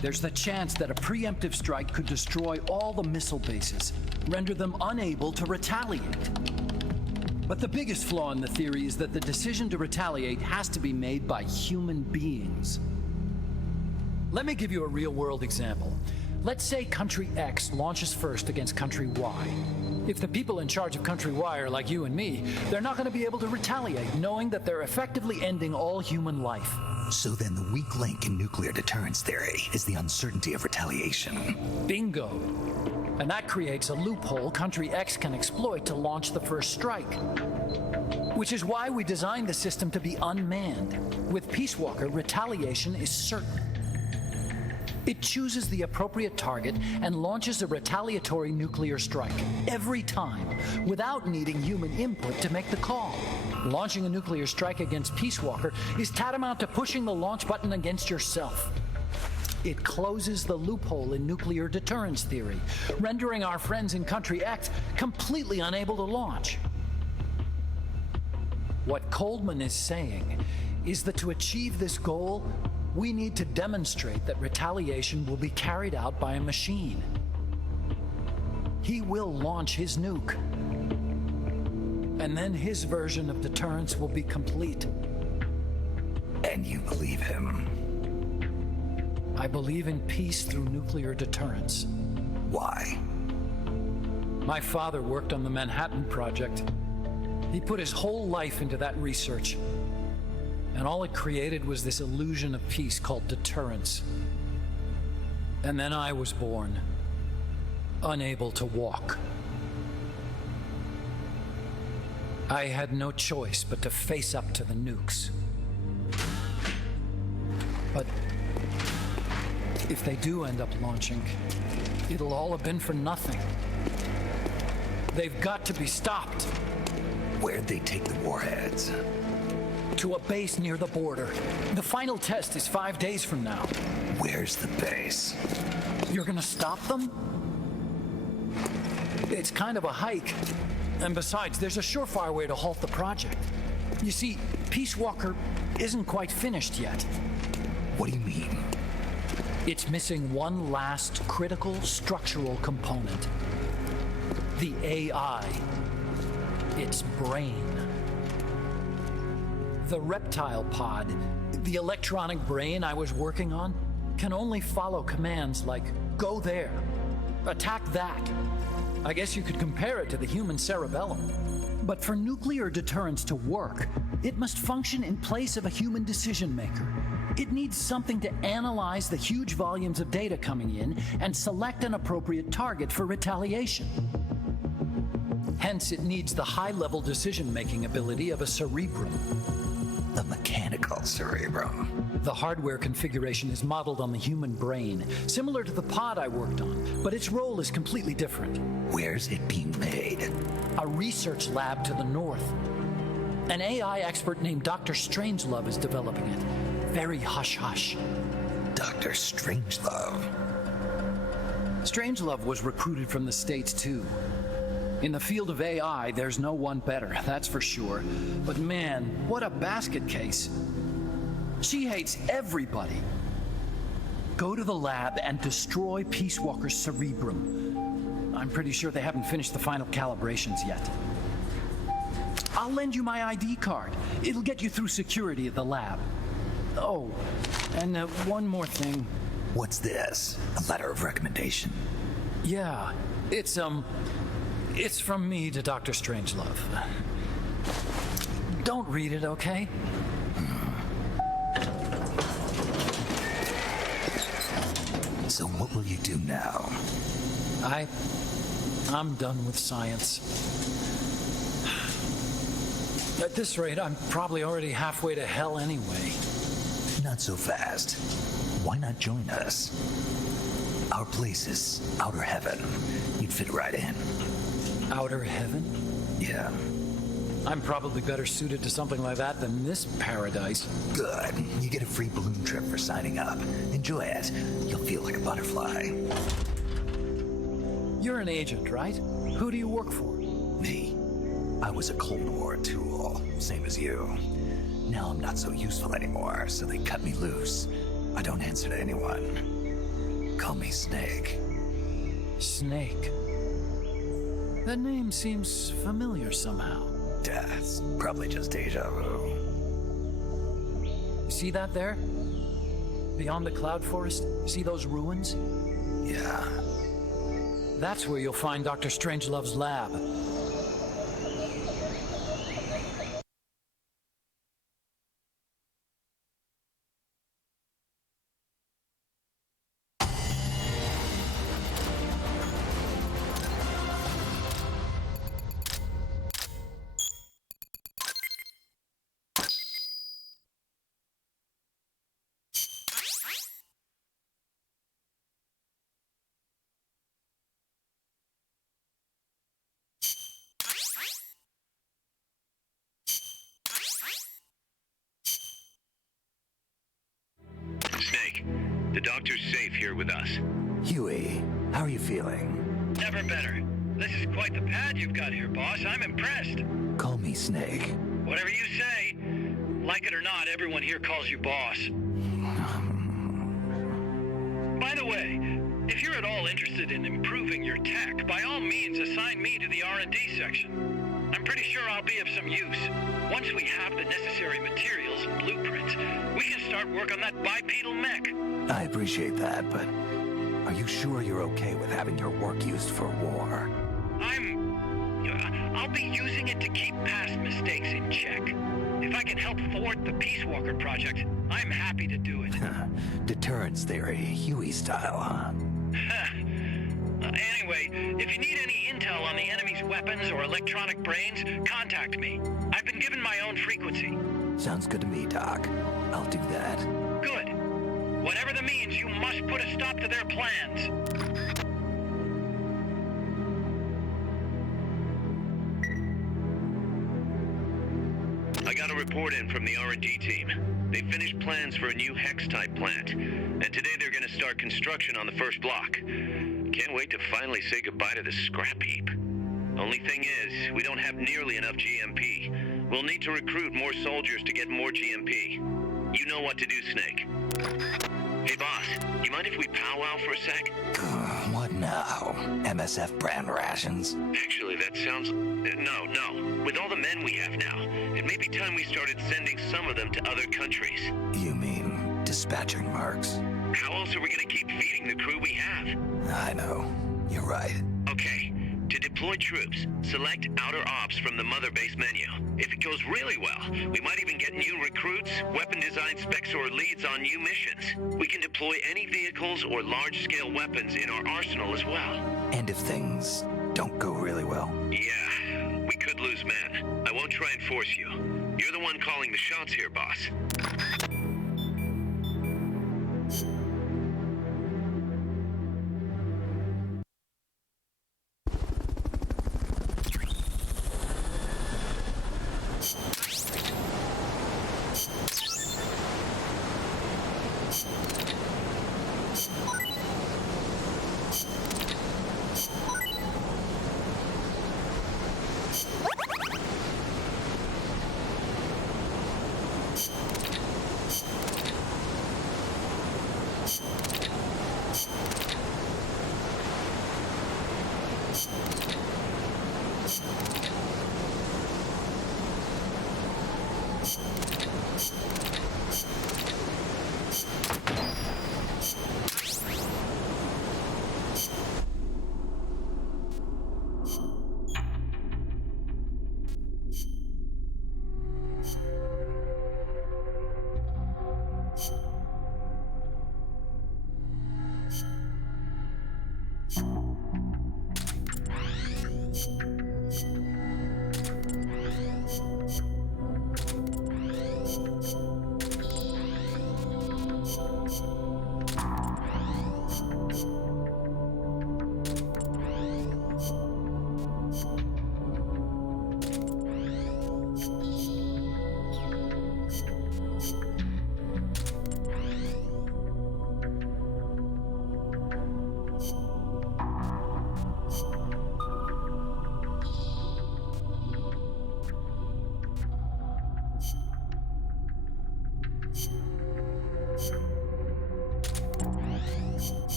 There's the chance that a preemptive strike could destroy all the missile bases, render them unable to retaliate. But the biggest flaw in the theory is that the decision to retaliate has to be made by human beings. Let me give you a real-world example. Let's say country X launches first against country Y. If the people in charge of country Y are like you and me, they're not going to be able to retaliate, knowing that they're effectively ending all human life. So then the weak link in nuclear deterrence theory is the uncertainty of retaliation. Bingo. And that creates a loophole country X can exploit to launch the first strike. Which is why we designed the system to be unmanned. With Peace Walker, retaliation is certain. It chooses the appropriate target and launches a retaliatory nuclear strike every time, without needing human input to make the call. Launching a nuclear strike against Peace Walker is tantamount to pushing the launch button against yourself. It closes the loophole in nuclear deterrence theory, rendering our friends in Country X completely unable to launch. What Coldman is saying is that to achieve this goal, we need to demonstrate that retaliation will be carried out by a machine. He will launch his nuke, and then his version of deterrence will be complete. And you believe him? I believe in peace through nuclear deterrence. Why? My father worked on the Manhattan Project. He put his whole life into that research, and all it created was this illusion of peace called deterrence. And then I was born, unable to walk. I had no choice but to face up to the nukes. But if they do end up launching, it'll all have been for nothing. They've got to be stopped. Where'd they take the warheads? To a base near the border. The final test is 5 days from now. Where's the base? You're gonna stop them? It's kind of a hike. And besides, there's a surefire way to halt the project. You see, Peace Walker isn't quite finished yet. What do you mean? It's missing one last critical structural component. The AI. Its brain. The reptile pod, the electronic brain I was working on, can only follow commands like, go there, attack that. I guess you could compare it to the human cerebellum. But for nuclear deterrence to work, it must function in place of a human decision maker. It needs something to analyze the huge volumes of data coming in and select an appropriate target for retaliation. Hence, it needs the high-level decision-making ability of a cerebrum. The mechanical cerebrum. The hardware configuration is modeled on the human brain, similar to the pod I worked on, but its role is completely different. Where's it being made? A research lab to the north. An AI expert named Dr. Strangelove is developing it. Very hush-hush. Dr. Strangelove. Strangelove was recruited from the States, too. In the field of AI, there's no one better, that's for sure. But man, what a basket case. She hates everybody. Go to the lab and destroy Peace Walker's cerebrum. I'm pretty sure they haven't finished the final calibrations yet. I'll lend you my ID card. It'll get you through security at the lab. Oh, and one more thing. What's this? A letter of recommendation? Yeah, it's from me to Dr. Strangelove. Don't read it, okay? So what will you do now? I'm done with science. At this rate, I'm probably already halfway to hell anyway. Not so fast. Why not join us? Our place is outer heaven. You'd fit right in. Outer heaven? Yeah. I'm probably better suited to something like that than this paradise. Good. You get a free balloon trip for signing up. Enjoy it. You'll feel like a butterfly. You're an agent, right? Who do you work for? Me. I was a Cold War tool, same as you. Now I'm not so useful anymore, so they cut me loose. I don't answer to anyone. Call me Snake. Snake. That name seems familiar somehow. It's probably just deja vu. See that there? Beyond the cloud forest? See those ruins? Yeah. That's where you'll find Dr. Strangelove's lab. The doctor's safe here with us. Huey, how are you feeling? Never better. This is quite the pad you've got here, boss. I'm impressed. Call me Snake. Whatever you say. Like it or not, everyone here calls you boss. By the way, if you're at all interested in improving your tech, by all means assign me to the R&D section. I'm pretty sure I'll be of some use. Once we have the necessary materials and blueprints, we can start work on that bipedal mech. I appreciate that, but are you sure you're okay with having your work used for war? I'll be using it to keep past mistakes in check. If I can help thwart the Peace Walker project, I'm happy to do it. Deterrence theory, Huey style, huh? Anyway, if you need any intel on the enemy's weapons or electronic brains, contact me. I've been given my own frequency. Sounds good to me, Doc. I'll do that. Good. Whatever the means, you must put a stop to their plans. I got a report in from the R&D team. They finished plans for a new Hex-type plant, and today they're gonna start construction on the first block. Can't wait to finally say goodbye to this scrap heap. Only thing is, we don't have nearly enough GMP. We'll need to recruit more soldiers to get more GMP. You know what to do, Snake. Hey, boss, you mind if we powwow for a sec? What now? MSF brand rations? Actually, that sounds... No. With all the men we have now, it may be time we started sending some of them to other countries. You mean dispatching marks? How else are we gonna keep feeding the crew we have? I know. You're right. Okay. To deploy troops, select Outer Ops from the Mother Base menu. If it goes really well, we might even get new recruits, weapon design specs, or leads on new missions. We can deploy any vehicles or large-scale weapons in our arsenal as well. And if things don't go really well? Yeah, we could lose men. I won't try and force you. You're the one calling the shots here, boss.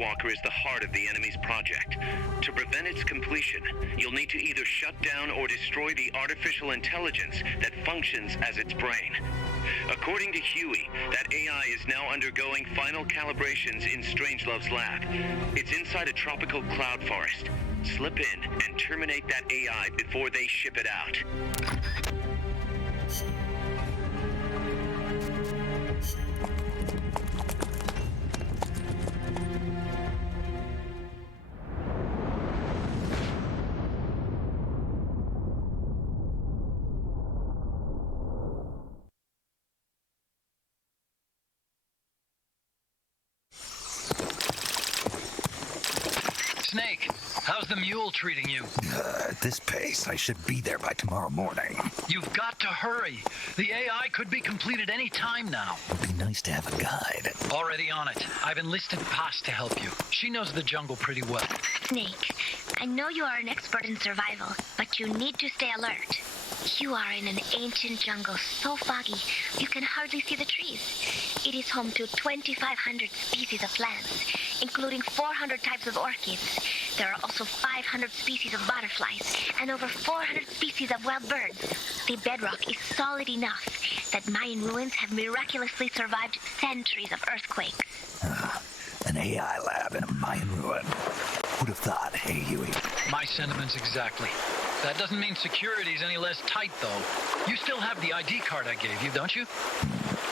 Walker is the heart of the enemy's project. To prevent its completion, you'll need to either shut down or destroy the artificial intelligence that functions as its brain. According to Huey, that AI is now undergoing final calibrations in Strangelove's lab. It's inside a tropical cloud forest. Slip in and terminate that AI before they ship it out. Snake, how's the mule treating you? At this pace, I should be there by tomorrow morning. You've got to hurry. The AI could be completed any time now. It'd be nice to have a guide. Already on it. I've enlisted Paz to help you. She knows the jungle pretty well. Snake, I know you are an expert in survival, but you need to stay alert. You are in an ancient jungle so foggy, you can hardly see the trees. It is home to 2,500 species of plants, including 400 types of orchids. There are also 500 species of butterflies and over 400 species of wild birds. The bedrock is solid enough that Mayan ruins have miraculously survived centuries of earthquakes. An AI lab in a Mayan ruin. Who'd have thought, hey, Huey? My sentiments exactly. That doesn't mean security's any less tight, though. You still have the ID card I gave you, don't you?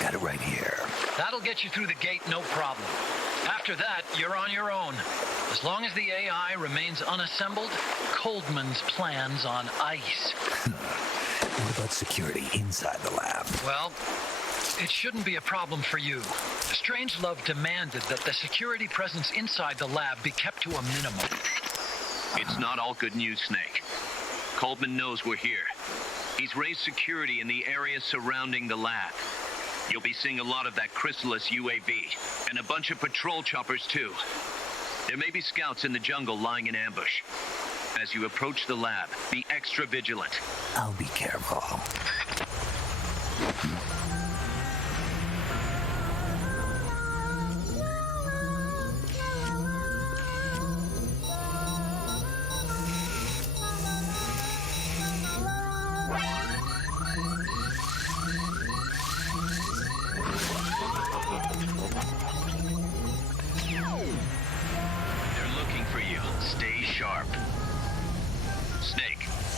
Got it right here. That'll get you through the gate, no problem. After that, you're on your own. As long as the AI remains unassembled, Coldman's plan's on ice. What about security inside the lab? Well, it shouldn't be a problem for you. Strangelove demanded that the security presence inside the lab be kept to a minimum. It's not all good news, Snake. Coldman knows we're here. He's raised security in the area surrounding the lab. You'll be seeing a lot of that Chrysalis UAV, and a bunch of patrol choppers too. There may be scouts in the jungle lying in ambush. As you approach the lab, be extra vigilant. I'll be careful.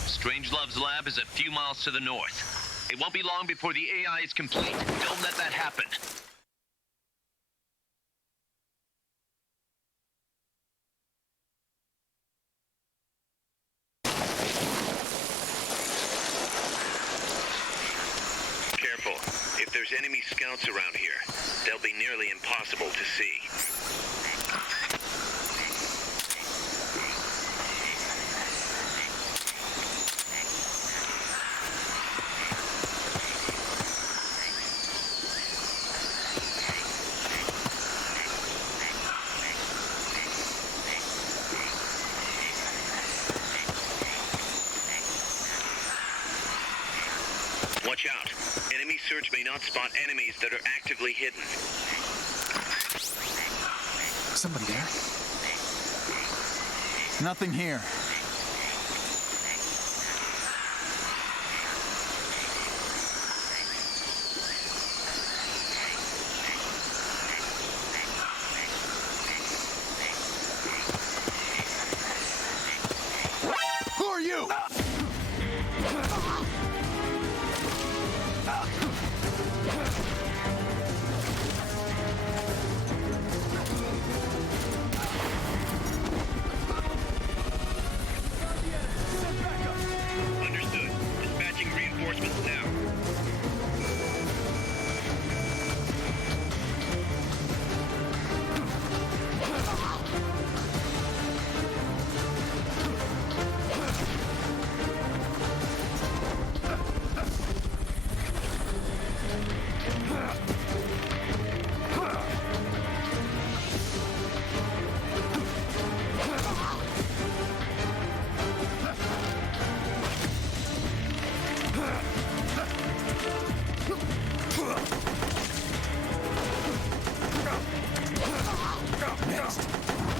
Strangelove's lab is a few miles to the north. It won't be long before the AI is complete. Don't let that happen. Careful. If there's enemy scouts around here, they'll be nearly impossible to see. Watch out. Enemy search may not spot enemies that are actively hidden. Somebody there? Nothing here. Who are you? Understood. Dispatching reinforcements now. Next.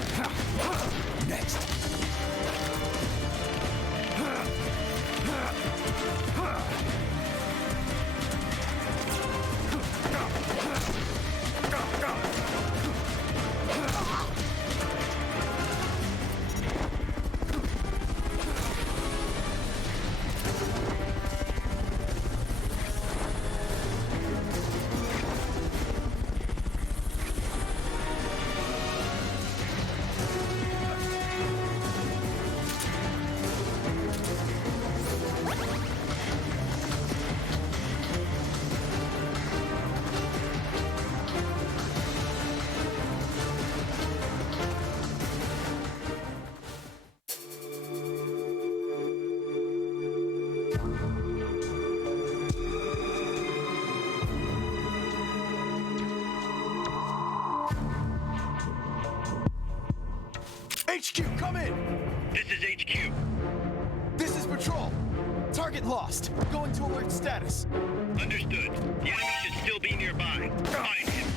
Come in! This is HQ. This is Patrol. Target lost. Going to alert status. Understood. The enemy should still be nearby. Find him.